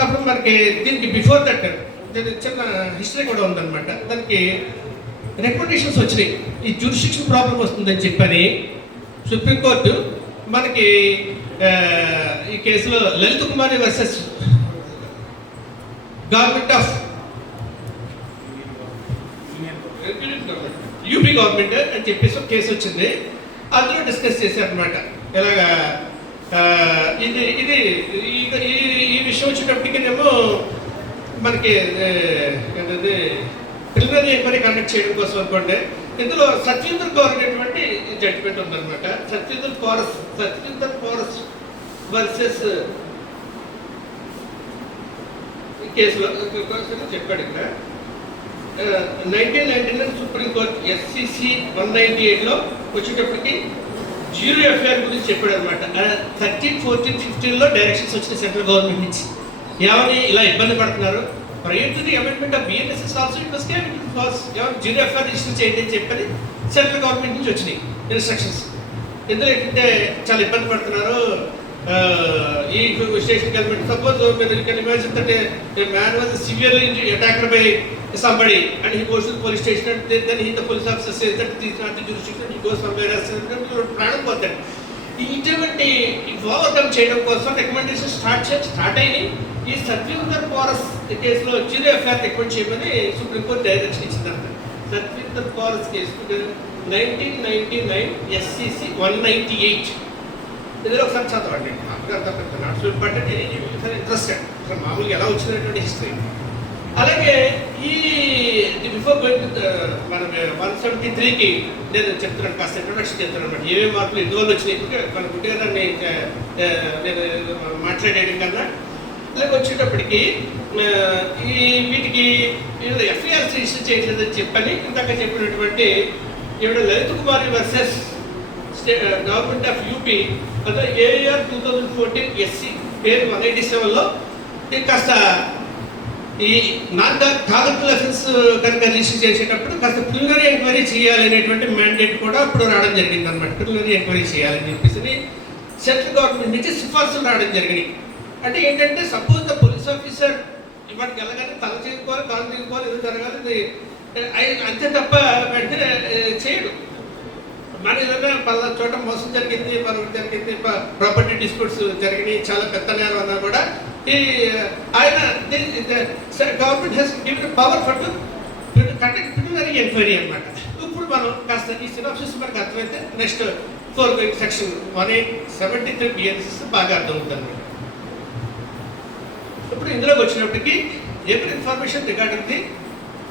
అప్పుడు మనకి దీనికి బిఫోర్ దట్ చిన్న హిస్టరీ కూడా ఉందన్నమాట. దానికి రికమెండేషన్స్ వచ్చినాయి. ఈ జ్యూరిస్డిక్షన్ ప్రాబ్లం వస్తుందని చెప్పని సుప్రీంకోర్టు మనకి ఈ కేసులో Lalit Kumari versus government of UP government అని చెప్పేసి ఒక కేసు వచ్చింది. అందులో డిస్కస్ చేశారనమాట. ఇలాగా ఇది ఇది ఈ విషయం వచ్చేటప్పటికేమో మనకి ఏంటంటే ప్రిలిమినరీ ఎంక్వైరీ కండక్ట్ చేయడం కోసం అనుకోండి. ఇందులో సత్యేంద్ర కౌర్ అనేటువంటి జడ్జిమెంట్ ఉందన్నమాట. సత్యేంద్ర కౌర్ వర్సెస్ ఈ కేసులో చెప్పాడు ఇక్కడ 1999 సుప్రీంకోర్టు SCC 198లో వచ్చేటప్పటికి జీరో ఎఫ్ఐఆర్ గురించి చెప్పాడు అనమాట. 13, 14, 15లో డైరెక్షన్స్ వచ్చిన సెంట్రల్ గవర్నమెంట్ నుంచి ఏమని ఇలా ఇబ్బంది పడుతున్నారు. Prior to the amendment of BNSS also it was came zero FIR register చేయండి అని చెప్పని సెంట్రల్ గవర్నమెంట్ నుంచి వచ్చినాయి ఇన్స్ట్రక్షన్స్. ఇందులో ఏంటంటే చాలా ఇబ్బంది పడుతున్నారు. ఈ స్టేషన్కి వెళ్ళినట్టు సపోజ్ మీరు can imagine that a man was severely attacked by somebody and he goes to the police station and then the police officer says that this is not the jurisdiction, he goes somewhere else and ప్రాణం పోతాడు. ఇటువంటి overcome చేయడం కోసం recommendation start అయినాయి. ఈ సత్యేందర్ కౌర్ కేసులో zero FIR recommend చేయమని supreme court direction ఇచ్చిందంట. Satyender Kaur case 1999 SCC 198. ఇందులో ఒకసారి చదవండి. నాట్ సో ఇంపార్టెంట్, ఇంట్రెస్టెడ్ మామూలుగా ఎలా వచ్చినటువంటి హిస్టరీ. అలాగే ఈ బిఫోర్ గోయింగ్ మనం 173కి నేను చెప్తున్నాను, కాస్త ఇంట్రొడక్షన్ చెప్తున్నాను అనమాట. ఏమేమి మార్పులు ఎందువల్ల వచ్చినాయి ఇప్పటికే మన గుడ్డిగా దాన్ని నేను మాట్లాడేయడం కన్నా అలాగే వచ్చేటప్పటికి ఈ వీటికి ఎఫ్ఐఆర్ రిజిస్టర్ చేయలేదని చెప్పని ఇందాక చెప్పినటువంటి ఈవిడ Lalit Kumari versus government of UP అదే AR 2014 SC పేరు 187లో కాస్త ఈ నాన్ టాగర్బుల్ అఫెన్స్ కనుక రిజిస్టర్ చేసేటప్పుడు కాస్త ప్రిలిమినరీ ఎంక్వైరీ చేయాలనేటువంటి మ్యాండేట్ కూడా అప్పుడు రావడం జరిగింది అనమాట. ప్రిలిమినరీ ఎంక్వైరీ చేయాలని చెప్పేసి సెంట్రల్ గవర్నమెంట్ నుంచి సిఫార్సులు రావడం జరిగినాయి. అంటే ఏంటంటే సపోజ్ ద పోలీస్ ఆఫీసర్ ఇవాటికి వెళ్ళగానే తల చేయకపోవాలి, కాలు తీసుకోవాలి, ఏదో జరగాలి అంతే తప్ప వెంటనే చేయడు. మన ఏదైనా పలా చోట మోసం జరిగింది, మరొకటి జరిగింది, ప్రాపర్టీ డిస్ప్యూట్స్ జరిగినాయి, చాలా పెద్ద నేరం అన్నా కూడా ఈ ఆయన government has given power for to conduct preliminary enquiry అనమాట. ఇప్పుడు మనం కాస్త ఈ సినాప్సిస్ మనకు అర్థమైతే నెక్స్ట్ 4 సెక్షన్ 173 BNSS బాగా అర్థమవుతుంది. ఇప్పుడు ఇందులోకి వచ్చినప్పటికీ AP information regarding the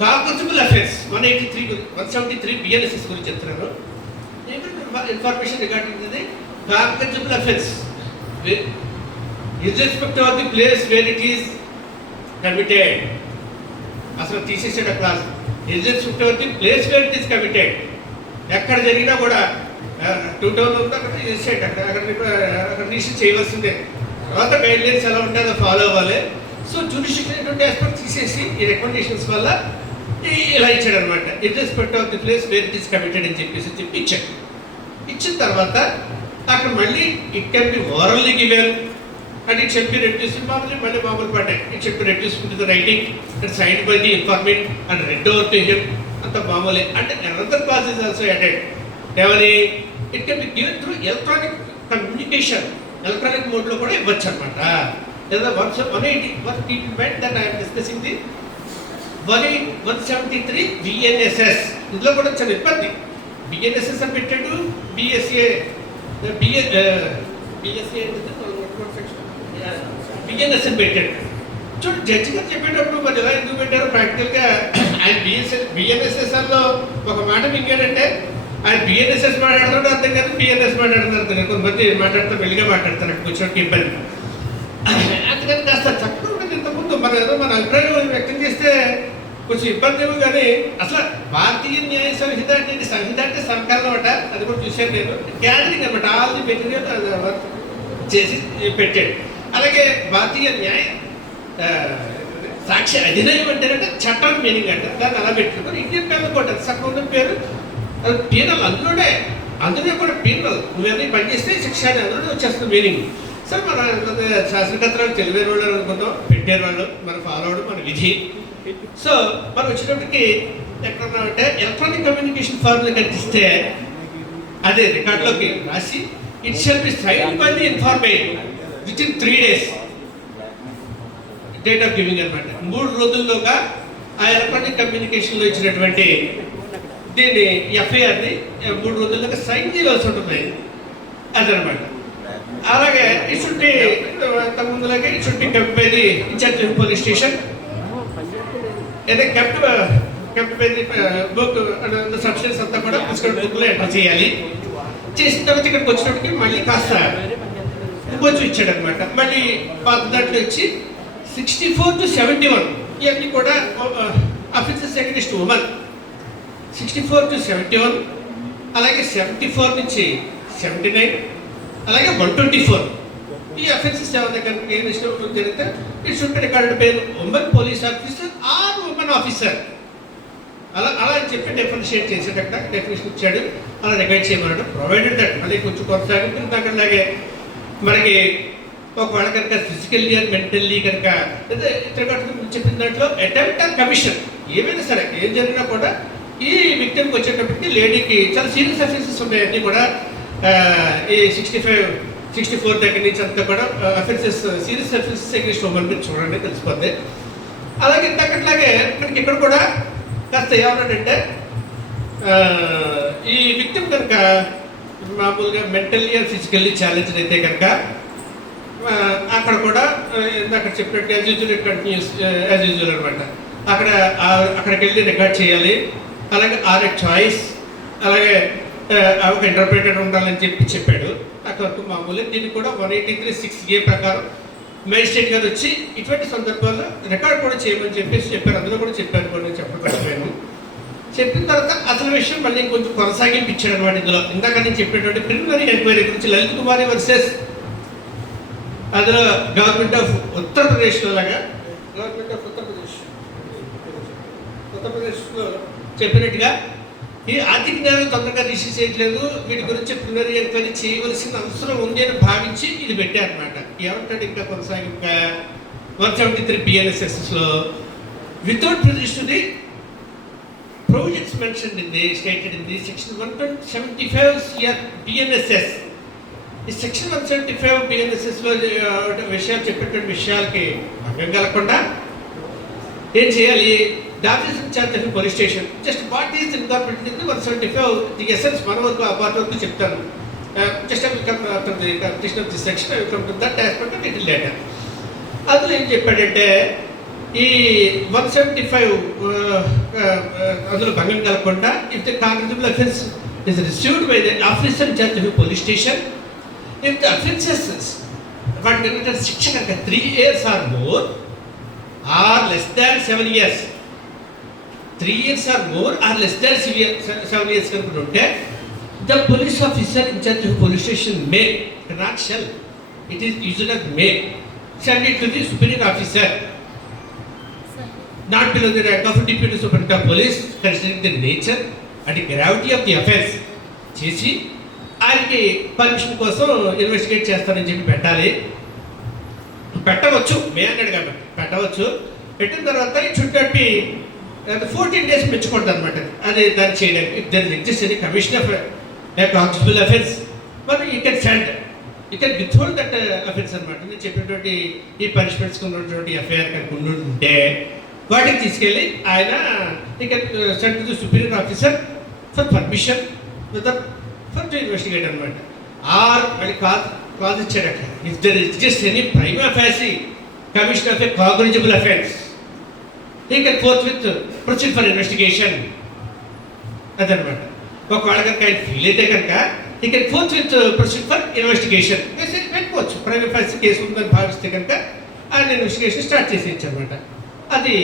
cognizable offence 173 BNSS గురించి చెప్తున్నాను. Information regarding the cognizable offence irrespective of the place where it is committed. అసలు తీసేసాడు class. irrespective of the place where it is committed. ఎక్కడ జరిగినా కూడా 2000 ఉంటే అక్కడ చేసేట అక్కడ రిజిస్టర్ చేయవలసిందే. తర్వాత గైడ్ లైన్స్ ఎలా ఉంటే అది ఫాలో అవ్వాలి. సో జ్యూరిస్డిక్షన్ అనేటువంటి ఆస్పెక్ట్ తీసేసి ఈ రికమెండేషన్స్ వల్ల ఇలా ఇచ్చాడు అనమాట. irrespective of the place where it is committed అని చెప్పి ఇచ్చాడు. ఇచ్చిన తర్వాత అక్కడ మళ్ళీ it can be orally given and it should be reduce మళ్ళీ మామూలు పడ్డాయి. It should be reduce to the writing and signed by the informant and read over to him అంత మామూలే. అంటే another clause is also attend ఎవరి it can be given through electronic communication, electronic మోడ్లో కూడా ఇవ్వచ్చు అనమాట. లేదా 180 that I'm discussing the 173 BNSS. ఇందులో కూడా చాలా ఇబ్బంది. BNSS అని పెట్టాడు, BSA BNS అని పెట్టాడు. చూడు జడ్జి గారు చెప్పేటప్పుడు మరి ఎలా ఎందుకు పెట్టారో ప్రాక్టికల్గా ఆయన BNSSలో ఒక మాట మింగాడంటే ఆయన BNSS మాట్లాడుతున్నాడు అర్థం కాదు, BNS మాట్లాడుతున్నారు అర్థం కాదు. కొంతమంది మాట్లాడతారు, వెళ్ళిగా మాట్లాడతారు, అక్కడ కూర్చోడానికి ఇబ్బంది. అందుకని కాస్త చక్కగా ఉంటుంది. ఇంతకుముందు మన ఏదో మన అభిప్రాయం వ్యక్తం చేస్తే కొంచెం ఇబ్బంది ఏమో, కానీ అసలు భారతీయ న్యాయ సంహిత అంటే సంహిత అంటే సంకలనం అట, అది కూడా చూశాను నేను. గ్యాదరింగ్ అనమాట, ఆల్ ది మెటీరియల్ చేసి పెట్టాడు. అలాగే భారతీయ న్యాయ సాక్షి అధినయం అంటేనంటే చట్టం మీనింగ్ అంట, దాన్ని అలా పెట్టుకున్నారు. ఇండియన్ పేరు కూడా సగం పేరు పీనల్, అందులోనే కూడా పీనల్, నువ్వన్నీ పనిచేస్తే శిక్ష అని అందులోనే వచ్చేస్తుంది మీనింగ్. సార్ మన శాసనకర్తలు తెలివైన వాళ్ళు అనుకుంటాం, పెట్టారు వాళ్ళు, మన ఫాలో అవడం మన విధి. సో మనం వచ్చినప్పటికి ఎక్కడ అంటే ఎలక్ట్రానిక్ కమ్యూనికేషన్ ఫార్ములా కనిపిస్తే అదే రికార్డులోకి రాసి it shall be signed by the informant within 3 days date of giving అనమాట. 3 రోజుల్లోగా ఆ ఎలక్ట్రానిక్ కమ్యూనికేషన్లో ఇచ్చినటువంటి దీన్ని ఎఫ్ఐఆర్ని 3 రోజుల్లోగా సైన్ చేయాల్సి ఉంటుంది అదనమాట. అలాగే ఇట్ షుడ్ బి ముందులాగే it should be kept by the incharge police station, ఏదైతే kept by the book and substance అంతా కూడా ప్రిస్క్రైబ్డ్ బుక్లో ఎంటర్ చేయాలి. చేసిన తర్వాత ఇక్కడికి వచ్చినప్పటికి మళ్ళీ కాస్త కొంచెం ఇచ్చాడు అనమాట. మళ్ళీ పాత దాంట్లో వచ్చి 64 to 71 ఇవన్నీ కూడా అఫెన్సెస్ అగైన్స్ట్ ఉమెన్ 64 to 71, అలాగే 74 నుంచి 79, అలాగే 124 ఈ అఫెన్సెస్ ఏమైనా కనుక ఏం ఇష్టం జరిగితే it should be recorded by women police officer or women officer. అలా అని చెప్పి డెఫినేషన్ చేసేటక్కడ డెఫినేషన్ ఇచ్చాడు, అలా రికార్డ్ చేయమన్నాడు. ప్రొవైడెడ్ దట్ అది కొంచెం కొనసాగుతుంది. దానిలాగే మనకి ఒకవేళ కనుక ఫిజికల్లీ అండ్ మెంటల్లీ కనుక చెప్పిన దాంట్లో అటెంప్ట్ ఆర్ కమిషన్ ఏమైనా సరే ఏం జరిగినా కూడా ఈ విక్టిమ్కి వచ్చేటప్పటికి లేడీకి చాలా సీరియస్ అఫెన్సెస్ ఉన్నాయన్నీ కూడా. ఈ 64 దగ్గర నుంచి అంతా కూడా offences serious offences against women మీద చూడండి తెలిసిపోద్ది. అలాగే ఇంతకట్లాగే మనకి ఇక్కడ కూడా కాస్త ఏమన్నాడంటే ఈ విక్టిమ్ కనుక మామూలుగా మెంటల్లీ అండ్ ఫిజికల్లీ ఛాలెంజ్ అయితే కనుక అక్కడ కూడా అక్కడ చెప్పినట్టు as usual it continues as usual అనమాట. అక్కడికి వెళ్ళి రికార్డ్ చేయాలి. అలాగే ఆర్ ఎ చాయిస్, అలాగే ఒక ఇంటర్ప్రిటర్ ఉండాలని చెప్పాడు. అక్కడ మామూలు దీన్ని కూడా 183(6)A ప్రకారం మేజిస్ట్రేట్ గారు వచ్చి ఇటువంటి సందర్భాల్లో రికార్డ్ కూడా చేయమని చెప్పారు. అందులో కూడా చెప్పాను కూడా చెప్పకపోయాను. చెప్పిన తర్వాత అసలు విషయం మళ్ళీ కొంచెం కొనసాగింపించాడు అనమాట. ఇందులో ఇందాక నేను చెప్పేటువంటి ప్రిలిమినరీ ఎంక్వైరీ గురించి లలిత్ కుమారి వర్సెస్ అందులో గవర్నమెంట్ ఆఫ్ ఉత్తరప్రదేశ్లో లాగా గవర్నమెంట్ ఆఫ్ ఉత్తరప్రదేశ్లో చెప్పినట్టుగా ఈ ఆర్థిక నేరాలు తొందరగా రిసీవ్ చేయట్లేదు, వీటి గురించి ప్రిలిమినరీ ఎంక్వైరీ చేయవలసిన అవసరం ఉంది అని భావించి ఇది పెట్టారనమాట. ఏమంటాడు ఇంకా కొనసాగింపుగా 173 BNSSలో without prejudice to the provisions mentioned in the stated in the section 175 BNSS. ఈ సెక్షన్ 175 BNSSలో విషయాలు చెప్పేటువంటి విషయాలకి భంగం కలగకుండా ఏం చేయాలి? The office in charge of police station just what is incorporated in 175 the essence మన వరకు ఆ పార్ట్ వరకు చెప్తాను. Just after the completion of the section I will come to that aspect and it will later. అందులో ఏం చెప్పాడంటే ఈ 175 అందులో భంగం కలగకుండా if the cognizable offence is received by the officer in charge of police station, if the offences వాటి శిక్ష కనుక 3 years or more or less than 7 years, 3 years or more or less than 7 years కనుక ఉంటే the police officer in charge of police station may, not shall, it is usually as may, send it to the superior officer not below the rank of deputy superintendent of police considering the nature and the gravity of the offence చేసి ఆయనకి permission కోసం investigate చేస్తారని చెప్పి పెట్టవచ్చు. మే అన్నాడు కాబట్టి పెట్టవచ్చు. పెట్టిన తర్వాత it should not be 14 days మెచ్చుకుంటుంది అనమాట. అది దాన్ని చేయడానికి if there exist any commission of cognizable offence మరి you can send, you can withhold that offence అనమాట. నేను చెప్పినటువంటి ఈ పనిష్మెంట్స్ ఉన్నటువంటి ఎఫ్ఐఆర్ కనుక ఉంటే వాటికి తీసుకెళ్ళి ఆయన you can send to the superior officer for permission for to investigate అనమాట. ఆర్ మళ్ళీ కాజ్ ఇచ్చాడట if there exist any prima facie commission of a cognizable offence he can forthwith proceed for investigation అదనమాట. ఒకవేళ కనుక ఆయన feel అయితే కనుక he can forthwith proceed for investigation పెట్టుకోవచ్చు. ప్రైవేట్ ఫైల్స్ కేసు ఉందని భావిస్తే కనుక ఆయన ఇన్వెస్టిగేషన్ స్టార్ట్ చేసేయచ్చు అనమాట. అది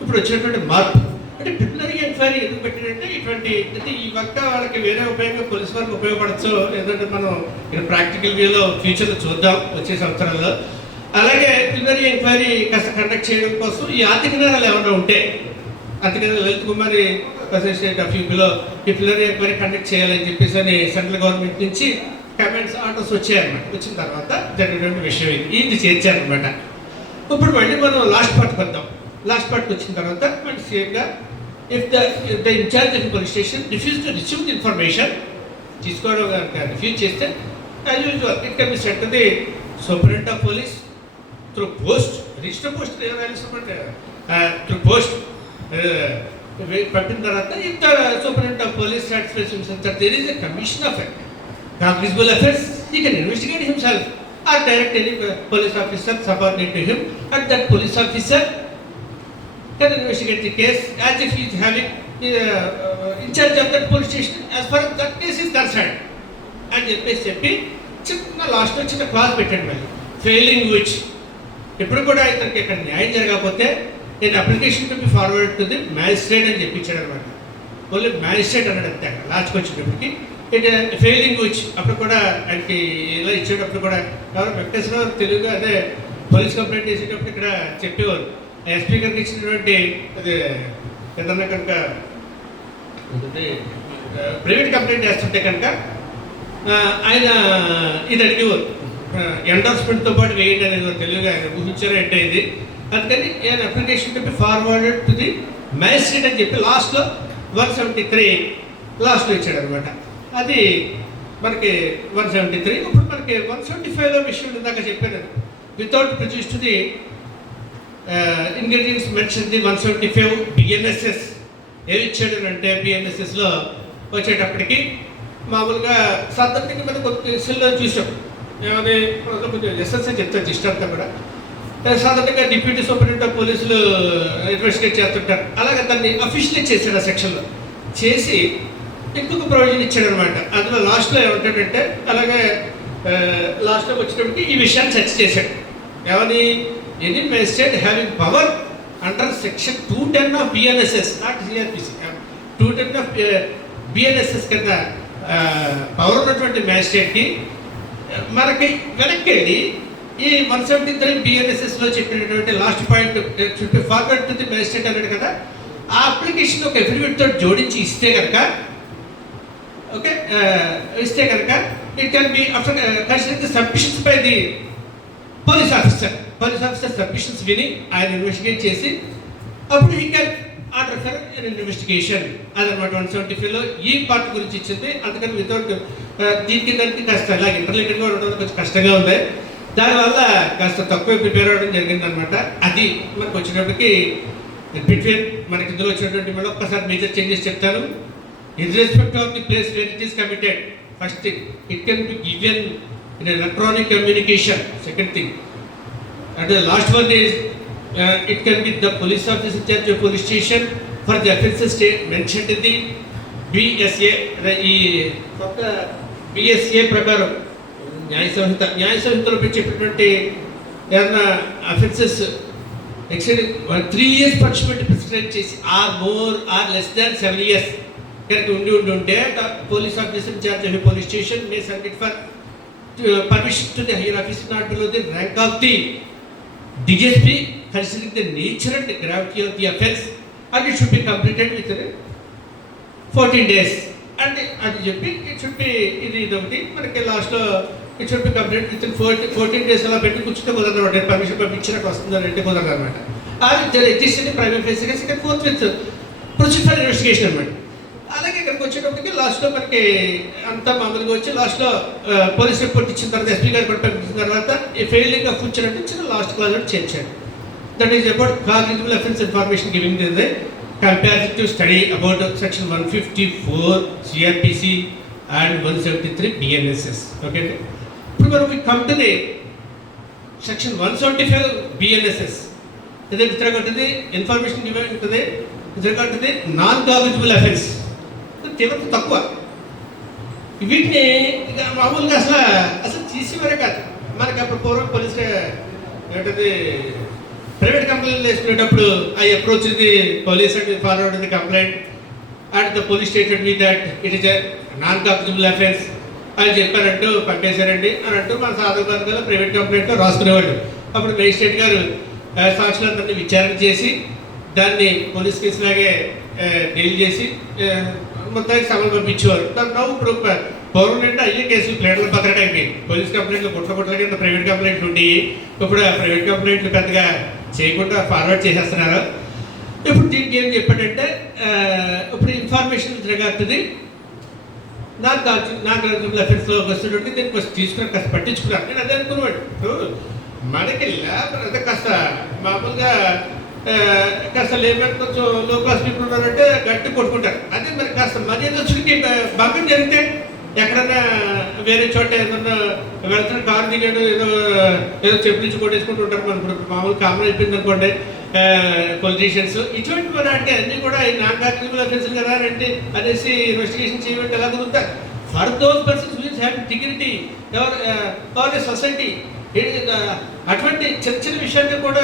ఇప్పుడు వచ్చినటువంటి మార్పు. అంటే ప్రిలిమినరీ ఎంక్వైరీ ఎందుకు పెట్టినంటే ఇటువంటి అంటే ఈ వర్క్ వాళ్ళకి వేరే ఉపయోగంగా పోలీస్ వారికి ఉపయోగపడచ్చు. ఎందుకంటే మనం ఇక్కడ ప్రాక్టికల్ వ్యూలో ఫ్యూచర్లో చూద్దాం వచ్చే సంవత్సరాల్లో. అలాగే ప్రిలిమినరీ ఎంక్వైరీ కాస్త కండక్ట్ చేయడం కోసం ఈ ఆర్థిక నేరాలు ఏమైనా ఉంటే అందుకని లలిత్ కుమారి అసోసియేట్ ఆఫ్ యూపీలో ఈ ప్రిలిమినరీ ఎంక్వైరీ కండక్ట్ చేయాలని చెప్పేసి అని సెంట్రల్ గవర్నమెంట్ నుంచి కమెంట్స్ ఆర్డర్స్ వచ్చాయన్నమాట. వచ్చిన తర్వాత జరిగినటువంటి విషయం ఇది చేర్చారనమాట. ఇప్పుడు మళ్ళీ మనం లాస్ట్ పార్ట్కి వద్దాం. లాస్ట్ పార్ట్కి వచ్చిన తర్వాత మళ్ళీ సేమ్గా if the incharge of police station refuse to receive the information, తీసుకోవడం కనుక రిఫ్యూజ్ చేస్తే as usual it can be send to the superintendent of police through post, register post through post పంపిన తర్వాత if the superintendent of police satisfaction that there is a commission of visible affairs, he can investigate himself or direct any police officer subordinate to him, and that police officer can investigate the case as if he is having in charge of that police station as far as that case is concerned. And చెప్పి చిన్న లాస్ట్లో చిన్న class పెట్టండి. మళ్ళీ failing which, ఎప్పుడు కూడా ఇతనికి ఇక్కడ న్యాయం జరగకపోతే నేను application to be forward to the magistrate అని చెప్పించాడు అనమాట. ఓన్లీ మ్యాజిస్ట్రేట్ అన్నాడు అంతే. అక్కడ లాస్ట్కి వచ్చేటప్పటికి ఇట్ ఫెయిలింగ్ విచ్, అప్పుడు కూడా ఆయనకి ఇలా ఇచ్చేటప్పుడు కూడా ఎవరు వెంకటేశ్వరరావు తెలుగుగా అదే పోలీస్ కంప్లైంట్ చేసేటప్పుడు ఇక్కడ చెప్పేవారు ఎస్పీ గారికి ఇచ్చినటువంటి అది ఏదన్నా కనుక ప్రైవేట్ కంప్లైంట్ చేస్తుంటే కనుక ఆయన ఇది అడిగేవారు, ఎండోర్స్మెంట్తో పాటు వేయండి అనేది తెలుగుగా ఆయన ఊహించారు అంటే ఇది. అందుకని ఆయన అప్లికేషన్ చెప్పి ఫార్వర్డెడ్ టు ది మ్యాజిస్ట్రేట్ అని చెప్పి లాస్ట్లో 173 లాస్ట్లో ఇచ్చాడు అనమాట. అది మనకి 173. ఇప్పుడు మనకి 175లో విషయం ఇందాక చెప్పాను, without prejudice to the ingredients mention the 175 BNSS. ఏమి ఇచ్చాడు అంటే బిఎన్ఎస్ఎస్లో వచ్చేటప్పటికి మామూలుగా సాధారణంగా మనం కొద్దిలో చూసాం ఏమని కొంచెం ఎస్ఎస్ అని చెప్తారు జిస్ట్ అంతా కూడా. సాధారణంగా డిప్యూటీ సూపరింటెండెంట్ ఆఫ్ పోలీసులు ఇన్వెస్టిగేట్ చేస్తుంటారు. అలాగే దాన్ని అఫీషియలీ చేశాడు ఆ సెక్షన్లో చేసి ఇంకొక ప్రొవిజన్ ఇచ్చాడు అనమాట. అందులో లాస్ట్లో ఏమంటాడంటే అలాగే లాస్ట్లోకి వచ్చేటప్పటికి ఈ విషయాన్ని చర్చ చేశాడు. ఏమని any magistrate having power under section 210 of BNSS, not CrPC, 210 of BNSS కింద పవర్ ఉన్నటువంటి మ్యాజిస్ట్రేట్కి మనకి వెనక్కి వెళ్ళి ఈ 173 బిఎన్ఎస్ఎస్లో చెప్పినటువంటి లాస్ట్ పాయింట్ చుట్టూ ఫార్వర్డ్ టు ది మ్యాజిస్ట్రేట్ అన్నాడు కదా, ఆ అప్లికేషన్ ఒక ఎఫిడవిట్ తోటి జోడించి ఇస్తే కనుక ఓకే ఇస్తే కనుక it can B after considering the submissions by the police officer. Police officer submissions విని ఆయన ఇన్వెస్టిగేట్ చేసి అప్పుడు ఈ కెన్ ఆర్డర్ ఫర్ ఇన్వెస్టిగేషన్. అదనమాట 175లో ఈ పార్ట్ గురించి ఇచ్చింది. అందుకని వితౌట్ దీనికి దానికి కాస్త ఇలా ఇంటర్లీటెడ్గా ఉండడం కొంచెం కష్టంగా ఉంది. దానివల్ల కాస్త తక్కువ ప్రిపేర్ అవ్వడం జరిగిందనమాట. అది మనకు వచ్చేటప్పటికి బిట్వీన్ మనకి ఇందులో వచ్చినటువంటి మళ్ళీ ఒక్కసారి మేజర్ చేంజెస్ చెప్తాను. In respect of the place where it is committed, first thing, it can be given in electronic communication. Second thing, and the last one is it can be the police officer in charge of police station for the offences mentioned in the BSA. ఈ కొత్త BSA ప్రకారం న్యాయ సంహితలో చెప్పినటువంటి ఏదైనా offences exceeding 3 years punishment prescribe చేసి or more or less than 7 years కనుక ఉంటే police officer in charge of police station may submit for permission to the higher officer not below the rank of the DSP considering the nature and gravity of the offence and it should be completed with 14 days. And అది చెప్పి it should be ఇది మనకి లాస్ట్లో it should B complete with 14 days అలా పెట్టి కూర్చుంటే కుదరదు అనమాట. పర్మిషన్ పంపించినట్టు వస్తుందని అంటే కుదరదు అనమాట. అది ఎగ్జిస్టెడ్ ప్రైవేట్ ఫేస్గా second forthwith proceed for investigation అనమాట. అలాగే ఇక్కడికి వచ్చేటప్పటికి లాస్ట్లో మనకి అంతా మామూలుగా వచ్చి లాస్ట్లో పోలీస్ రిపోర్ట్ ఇచ్చిన తర్వాత ఎస్పీ గారు కూడా పంపించిన తర్వాత ఈ ఫెయిలింగ్ ఆఫ్ ఫ్యూచర్ అంటే చిన్న లాస్ట్ క్లాజ్ కూడా చేర్చాడు. That is about cognitive offence information giving the comparative study about section 154 CRPC and 173 BNSS. Okay అండి. ఇప్పుడు మనం come to the section 175 BNSS. ఇది వితరగొట్టది ఇన్ఫర్మేషన్ గివెన్ ఉంటుంది. వితరగొట్టది నాన్ కాగ్నిటిబుల్ అఫెన్స్ తీవ్రత తక్కువ. వీటిని మామూలుగా అసలు తీసేవారే కాదు. మనకి అప్పుడు పూర్వం పోలీసు ఏంటది ప్రైవేట్ కంప్లైంట్లు వేసుకునేటప్పుడు I approach the police and forward the complaint and the police stated me that it is a non cognizable offence అని చెప్పారంటూ పంపేశారండి అని అంటూ మన సాధారణంగా ప్రైవేట్ కంప్లైంట్లో రాసుకునేవాళ్ళు. అప్పుడు మేజిస్ట్రేట్ గారు సాక్షులందరినీ విచారణ చేసి దాన్ని పోలీస్ కేసులాగే డీల్ చేసి మొత్తానికి సమయం పంపించేవారు. నవ్వు ఇప్పుడు పూర్వం అంటే అయ్యే కేసులు ప్లేట్ల పత్రట అయిపోయి పోలీస్ కంప్లైంట్లు గుట్ల కింద ప్రైవేట్ కంప్లైంట్లు ఉండి ఇప్పుడు ఆ ప్రైవేట్ కంప్లైంట్లు పెద్దగా చేయకుండా ఫార్వర్డ్ చేసేస్తున్నారు. ఇప్పుడు దీనికి ఏం చెప్పాడంటే ఇప్పుడు ఇన్ఫర్మేషన్ రిగార్డుది నాకు అఫెన్స్లో వస్తుంటే దీన్ని కొంచెం తీసుకుని కాస్త పట్టించుకున్నాను. నేను అదే అనుకున్నాడు. మనకి ల్యాబ్ అంటే కాస్త మామూలుగా కాస్త లేబర్ కొంచెం లో క్లాస్ పీపుల్ ఉన్నారంటే గట్టి కొట్టుకుంటారు. అదే మరి కాస్త మర్యాద చురికి భంగం జరిగితే ఎక్కడన్నా వేరే చోట ఏదన్నా వెళ్తున్న కారు దిగాడు ఏదో చెప్పులించి కొట్టేసుకుంటూ ఉంటారు. మనం ఇప్పుడు మామూలు కామన్ అయిపోయింది అనుకోండి పొలిటీషియన్స్ ఇటువంటి మన అంటే అన్నీ కూడా నాన్ కాగ్నిజబుల్ అఫెన్సులు కదా అంటే అనేసి ఇన్వెస్టిగేషన్ చేయమంటే ఎలా కుదురుతారు. For those persons which have dignity ever society అటువంటి చిన్న చిన్న విషయాన్ని కూడా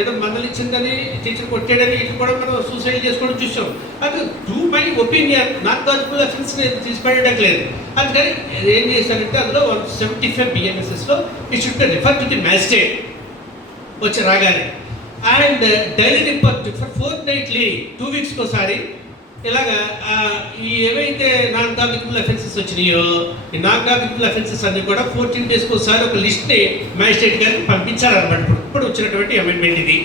ఏదో మందలిచ్చిందని టీచర్ కొట్టాడని ఇది కూడా మనం సూసైడ్ చేసుకోవడం చూసాం. అది to my opinion non cognizable offence తీసిపడడం లేదు. అందుకని ఏం చేశారంటే అందులో 175 BNSSలో it should be refer to the magistrate వచ్చి రాగానే అండ్ డైలీ రిపోర్ట్ ఫర్ ఫోర్ట్నైట్లీ 2 వీక్స్కి ఒకసారి ఇలాగా ఈ ఏవైతే నాన్ కాగ్నిజబుల్ అఫెన్సెస్ వచ్చినాయో ఈ నాన్ కాగ్నిజబుల్ అఫెన్సెస్ అన్ని కూడా 14 డేస్కి ఒకసారి ఒక లిస్ట్ని మ్యాజిస్ట్రేట్ గారికి పంపించారనమాట. ఇప్పుడు వచ్చినటువంటి అమెండ్మెంట్ ఇది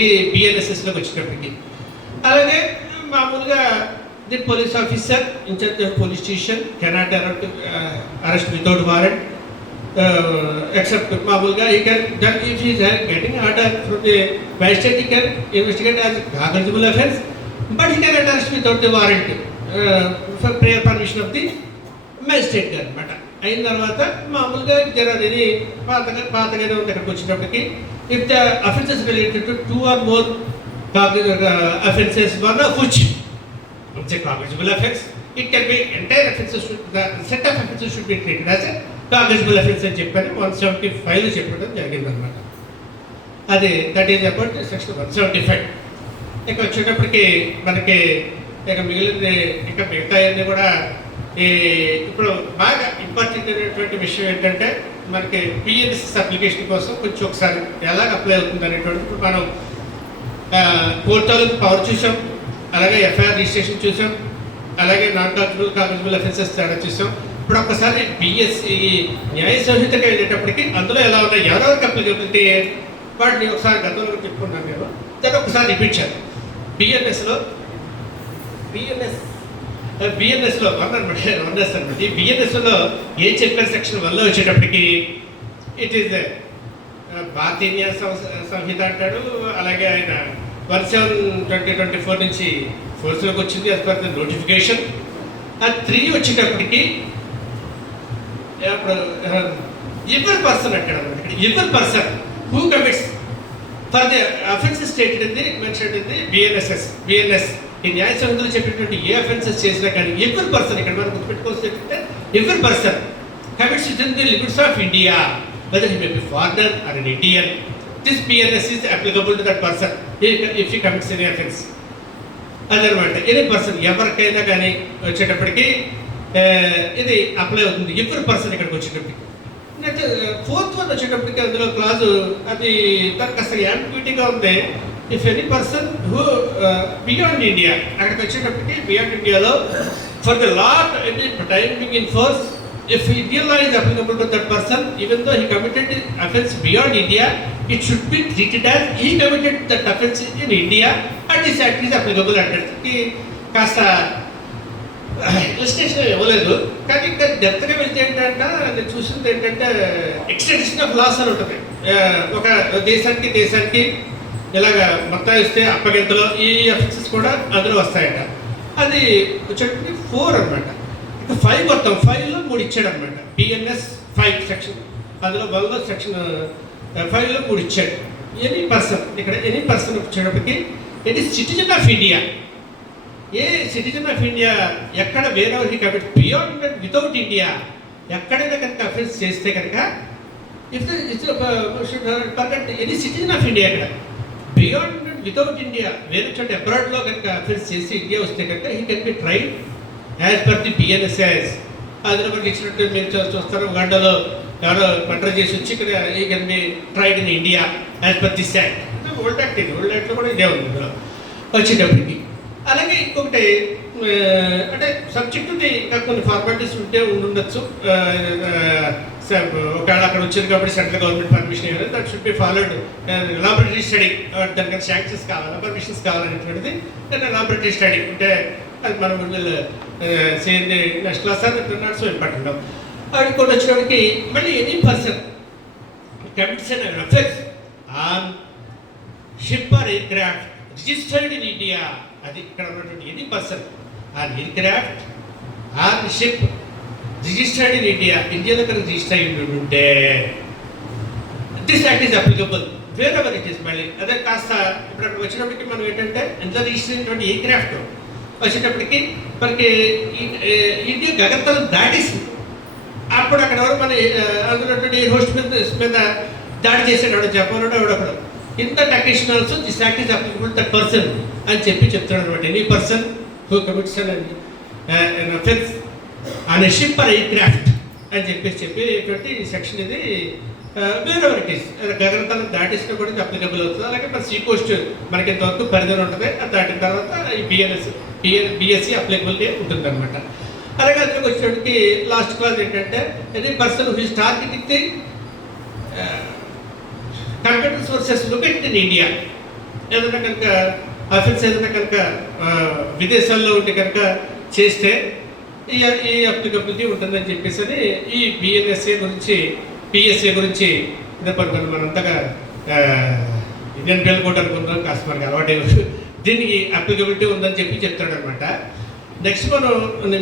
ఈ BNSSలోకి వచ్చినప్పటికీ. అలాగే మామూలుగా the police officer in charge of police station cannot arrest without warrant except మామూలుగా he can then if he is getting order from the magistrate he can investigate as cognizable offence but he can arrest without the warrant for prior permission of the magistrate అన్నమాట. అయిన తర్వాత మామూలుగా జరగని పాతగానే ఉంది అక్కడికి వచ్చినప్పటికి if the offences related to 2 or more offences one of which it's a cognizable offence it can be entire offences the set of offences should be treated as a cognizable offence అని చెప్పని 175 చెప్పడం జరిగిందనమాట. అది that is about section 175. ఇక వచ్చేటప్పటికి మనకి ఇక మిగిలింది ఇంకా మిగతా అన్నీ కూడా ఈ ఇప్పుడు బాగా ఇంపార్టెంట్ అయినటువంటి విషయం ఏంటంటే మనకి BNSS అప్లికేషన్ కోసం కొంచెం ఒకసారి ఎలాగ అప్లై అవుతుంది అనేటువంటి మనం కోర్టు తాలూకు పవర్ చూసాం, అలాగే FIR రిజిస్ట్రేషన్ చూసాం, అలాగే నాన్ కాగ్నిజబుల్ అఫెన్సెస్ తేడా చూసాం. ఇప్పుడు ఒక్కసారి BSc న్యాయ సంహితకి వెళ్ళేటప్పటికి అందులో ఎలా ఉన్నాయి ఎవరెవరికి అప్లికబిలిటీ వాటిని ఒకసారి గతంలో చెప్పుకున్నాను నేను దాన్ని ఒకసారి రిపీట్ చేయాలి. BNSలో ఈ BNSలో ఏం చెప్పారు సెక్షన్ 1లో వచ్చేటప్పటికి ఇట్ ఈస్ భారతీయ న్యాయ సంహిత అంటాడు. అలాగే ఆయన 1/7/2024 నుంచి ఫోర్స్లోకి వచ్చింది యాజ్ పర్ ద నోటిఫికేషన్. ఆ 3 వచ్చేటప్పటికి ఎవర్ పర్సన్ అంటాడు అనమాట. Ever person who commits for the offences stated in the mentioned in the BNS ఈ న్యాయ సంహితలో చెప్పినటువంటి ఏ అఫెన్సెస్ చేసినా కానీ ఎవర్ పర్సన్ ఇక్కడ మనం గుర్తుపెట్టుకోవాల్సి ఏంటంటే ever person commits with in the limits of India whether he may be foreigner or an Indian this BNS is applicable to that person if he commits any offense. అదనమాట any person ఎవరికైనా కానీ వచ్చేటప్పటికి ఇది apply అవుతుంది ఎవరి person ఇక్కడికి వచ్చేటప్పటికి. అంటే 4th వన్ వచ్చేటప్పటికి అందులో క్లాజు అది దానికి అసలు యాంబిగ్యూటీగా ఉంది. If any person who beyond India అక్కడికి వచ్చేటప్పటికి బియాండ్ ఇండియాలో for the law any timing in force if India law is applicable to that person even though he committed offense beyond India it should be treated as he committed that offense in India and this act is applicable అంటే కాస్త investigation ఇవ్వలేదు. కానీ ఇంకా డెప్త్గా వెళ్తే ఏంటంటే నేను చూసింది ఏంటంటే ఎక్స్టెన్షన్ ఆఫ్ లాస్ అని ఉంటుంది. ఒక దేశానికి ఇలాగ మొత్తం ఇస్తే అప్పగింతలో ఈ అఫెన్సెస్ కూడా అందులో వస్తాయట. అది వచ్చేటప్పటికి 4 అనమాట. ఇంకా 5 మొత్తం 5లో 3 ఇచ్చాడు అనమాట. BNS 5 సెక్షన్ అందులో 1లో సెక్షన్ 5లో 3 ఇచ్చాడు. ఎనీ పర్సన్ ఇక్కడ ఎనీ పర్సన్ వచ్చేటప్పటికి it is citizen of India. A citizen of India ఎక్కడ వేరే కమిట్ బియాండ్ వితౌట్ ఇండియా ఎక్కడైనా కనుక అఫెన్స్ చేస్తే కనుక if any citizen of India ఇక్కడ బియాండ్ వితౌట్ ఇండియా వేరే చోట అబ్రాడ్లో కనుక అఫెన్స్ చేసి ఇండియా వస్తే కనుక he can be tried as per the BNSS. అందులో మనకి ఇచ్చినట్టు మీరు చూస్తారు ఉగాండాలో ఎవరో మర్డర్ చేసి వచ్చి ఇక్కడ he can be tried in India as per this act. Old యాక్ట్లో కూడా ఇదే ఉంది ఇందులో వచ్చేటప్పటికి. అలాగే ఇంకొకటి అంటే సబ్జెక్టుది ఇంకా కొన్ని ఫార్మాలిటీస్ ఉండొచ్చు. ఒకవేళ అక్కడ వచ్చారు కాబట్టి సెంట్రల్ గవర్నమెంట్ పర్మిషన్ ఇవ్వాలి, that should be followed. Laboratory study, దానికి శాంక్షన్స్ కావాలా, పర్మిషన్స్ కావాలనేటువంటిది దాన్ని లాబొరేటరీ స్టడీ అంటే అది మనం same next class or not so important. అది కూడా వచ్చినప్పటికి మళ్ళీ any person commits an offense on ship or aircraft registered in India. అది ఇక్కడ ఉన్నటువంటి any person on aircraft on ship registered in India, ఇండియాలో కనుక రిజిస్టర్ అయ్యి ఉంటే this act is applicable wear ever it is. మళ్ళీ అదే కాస్త ఇప్పుడు అక్కడ వచ్చినప్పటికి మనం ఏంటంటే ఇంట్లో రిజిస్టర్ అయినటువంటి ఎయిర్క్రాఫ్ట్ వచ్చేటప్పటికి మనకి ఇండియా గగనతలం దాటేసింది. అప్పుడు అక్కడ ఎవరు మన అందులో ఎయిర్ హోస్ట్ మీద దాడి చేసాడు జపాన్ ఎవడొకడు. ఇంత technician also this act is applicable that person అని చెప్తాడు అనమాట. Any person who commits an offense on a ship or aircraft అని చెప్పేటువంటి సెక్షన్ ఇది వేరెవర్ ఇట్ ఈస్. గగనతలం దాటేసినా కూడా ఇది అప్లికబుల్ అవుతుంది. అలాగే మన సీ కోస్ట్ మనకి ఇంతవరకు పరిధిలో ఉంటుంది, అది దాటిన తర్వాత ఈ బిఎస్సి అప్లికబిలిటీ ఉంటుంది అనమాట. అలాగే అందులోకి వచ్చేటికి లాస్ట్ క్లాస్ ఏంటంటే any person who is targeting the computer sources located in India, ఏదైనా కనుక అఫెన్స్ ఏదైనా కనుక విదేశాల్లో ఉండి కనుక చేస్తే ఈ అప్లికబిలిటీ ఉంటుందని చెప్పేసి ఈ బిఎన్ఎస్ఏ గురించి పిఎస్ఏ గురించి మనంతగా ఇండియన్ బిల్ కోడ్ అనుకుంటాం, కాస్త మనకి అలవాటు దీనికి అప్లికబిలిటీ ఉందని చెప్తాడు అనమాట. నెక్స్ట్ మనం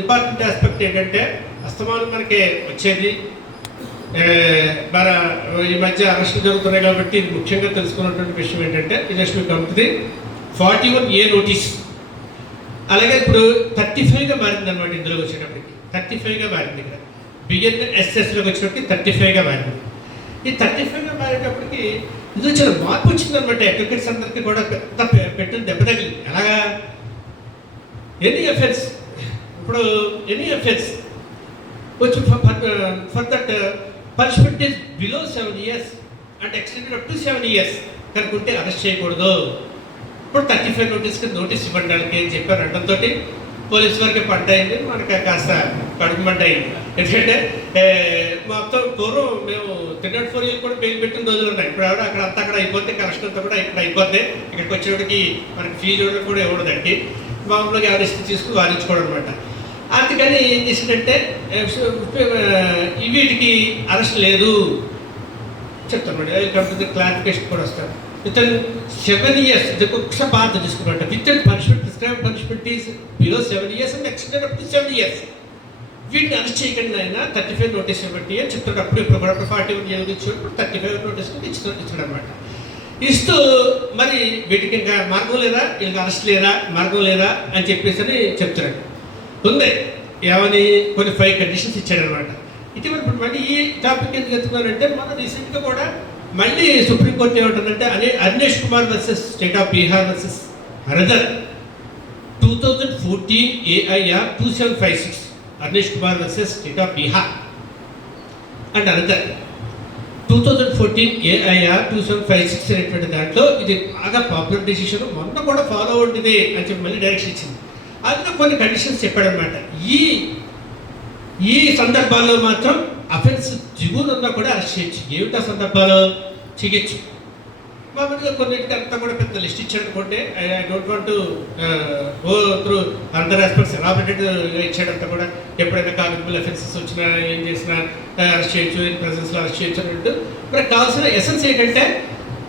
ఇంపార్టెంట్ ఆస్పెక్ట్ ఏంటంటే అస్తమానం మనకి వచ్చేది మన ఈ మధ్య అరెస్టులు జరుగుతున్నాయి కాబట్టి ఇది ముఖ్యంగా తెలుసుకున్నటువంటి విషయం ఏంటంటే జస్ట్ మీ కంపెనీ 41A నోటీస్. అలాగే ఇప్పుడు 35గా మారింది అనమాట. ఇందులోకి వచ్చేటప్పటికి 35గా మారింది. ఇక్కడ బిఎన్ఎస్ఎస్లోకి వచ్చేటప్పటికి 35గా మారింది. ఈ 35గా మారేటప్పటికి ఇందులో చాలా మార్పు వచ్చిందనమాట. అడ్వకేట్స్ అందరికీ కూడా పెద్ద పెట్టిన దెబ్బ తగిలింది. అలాగా ఎనీ అఫెన్స్, ఇప్పుడు ఎనీ అఫెన్స్ వచ్చి for that punishment is below 7 years and extended up to 7 years కనుకుంటే అరెస్ట్ చేయకూడదు. ఇప్పుడు 35 నోటీస్ ఇవ్వడానికి అని చెప్పారు. అనడంతో పోలీసు వారికి పడ్డాయింది, మనకి కాస్త కడుపుమంటాయింది. ఎందుకంటే మొత్తం పూర్వం మేము 304 years కూడా బెయిల్ పెట్టిన రోజులు ఉన్నాయి. ఇప్పుడు అక్కడ అంతా అక్కడ అయిపోతే కలెక్షన్ అంతా కూడా ఇక్కడ అయిపోతే ఇక్కడికి వచ్చేటికి మనకి ఫీజు కూడా ఇవ్వడదండి. మామూలుగా అరెస్ట్ తీసుకుని వారించుకోవడం అనమాట. అందుకని ఏం చేసిందంటే వీటికి అరెస్ట్ లేదు చెప్తాను మేడం. కంపెనీ క్లారిఫికేషన్ కూడా వస్తారు. విత్ 7 years ఇది ఒక్క పాత తీసుకున్నట్టు with punishment prescribe punishment is below 7 years and extended up to 7 years. వీటిని అరెస్ట్ చేయకుండా అయినా 35 నోటీస్ ఇవ్వండి అని చెప్తాడు. ఇప్పుడు కూడా 41 years ఇచ్చినప్పుడు 35 నోటీస్ ఇచ్చాడు అనమాట. ఇస్తూ మరి వీటికి ఇంకా మార్గం లేదా, వీళ్ళకి అరెస్ట్ లేదా, మార్గం లేదా అని చెప్పేసి చెప్తున్నాడు. ఉంది ఏమని కొన్ని 5 కండిషన్స్ ఇచ్చాడనమాట. ఇటీవల ఇప్పుడు మళ్ళీ ఈ టాపిక్ ఎందుకు ఎత్తుకున్నారంటే మనం రీసెంట్గా కూడా మళ్ళీ సుప్రీంకోర్టు ఏమంటుందంటే Arnesh Kumar versus state of Bihar versus another 2014 AIR 2756 Arnesh Kumar versus state of Bihar and another 2014 AIR 2756 అనేటువంటి దాంట్లో ఇది బాగా పాపులర్ డెసిషన్, మొన్న కూడా ఫాలో అవుతుంది అని చెప్పి మళ్ళీ డైరెక్షన్ ఇచ్చింది. అందులో కొన్ని కండిషన్స్ చెప్పాడనమాట. ఈ సందర్భాల్లో మాత్రం అఫెన్స్ దిగునున్నా కూడా అరెస్ట్ చేయొచ్చు. ఏమిటా సందర్భాలు చేయొచ్చు? మామూలుగా కొన్నింటికి అంతా కూడా పెద్ద లిస్ట్ ఇచ్చాడు అనుకుంటే I don't want to go through అందర్ ఆస్పెక్ట్స్ ఎలాబరేటెడ్ ఇచ్చాడంతా కూడా. ఎప్పుడైనా కాగ్నిబుల్ అఫెన్సెస్ వచ్చినా ఏం చేసినా అరెస్ట్ చేయొచ్చు, ఇన్ ప్రెసెన్స్లో అరెస్ట్ చేయొచ్చు అన్నట్టు. మనకు కావాల్సిన ఎసెన్స్ ఏంటంటే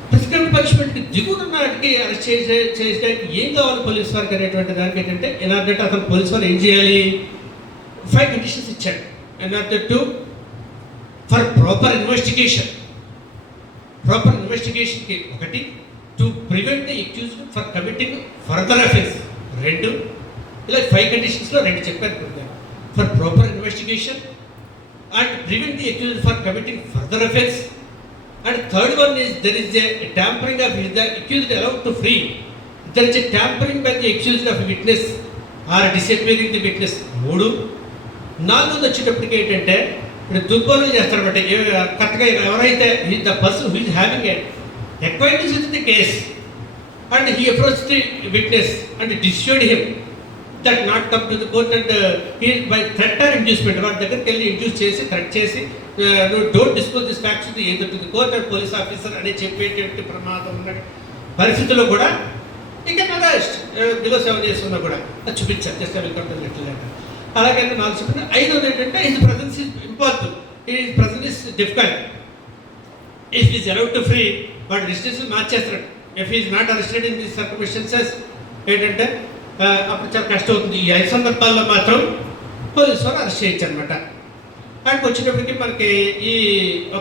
ప్రిస్క్రైబ్డ్ పనిష్మెంట్కి దిగునున్నటికి అరెస్ట్ చేయడానికి ఏం కావాలి పోలీస్ వారికి అనేటువంటి దానికి ఏంటంటే ఎలాంటి అతను పోలీస్ వారు ఏం చేయాలి 5 కండిషన్స్ ఇచ్చాడు. ఎలాంటి టు ఫర్ ప్రాపర్ ఇన్వెస్టిగేషన్కి ఒకటి, to prevent the accused for committing further offence 2. ఇలా 5 కండిషన్స్లో 2 చెప్పారు. For proper investigation and prevent the accused for committing further offence. And third one is there is a tampering of the accused allowed to free. There is a tampering by the accused of a witness or disappearing the witness. 3. 4 వచ్చేటప్పటికి ఏంటంటే ఇప్పుడు దుర్బలం చేస్తారన్నమాట. కరెక్ట్గా ఎవరైతే the person who is having acquaintance with the case and he approached the witness and dissuaded him that not come to the court and he by threat or inducement వాడి దగ్గరికి వెళ్ళి induce చేసి థ్రెట్ చేసి don't disclose this facts to either to the court and police officer అని చెప్పేటువంటి ప్రమాదం ఉన్న పరిస్థితుల్లో కూడా ఇక అరెస్ట్ బిలో 7 years ఉన్నా కూడా అది చూపించారు జస్ట్ వెళ్ళి అలాగే నాకు చెప్పిన 5వది ఏంటంటే his presence is impossible, his presence is difficult. If is allowed to free వాడు రిజిస్ట్రేషన్ మార్చేస్తాడు. If is not arrested in the circumstances ఏంటంటే అప్పుడు చాలా కష్టం అవుతుంది. ఈ 5 సందర్భాల్లో మాత్రం పోలీసు వారు అరెస్ట్ చేయొచ్చు అనమాట. ఆయనకు వచ్చేటప్పటికి మనకి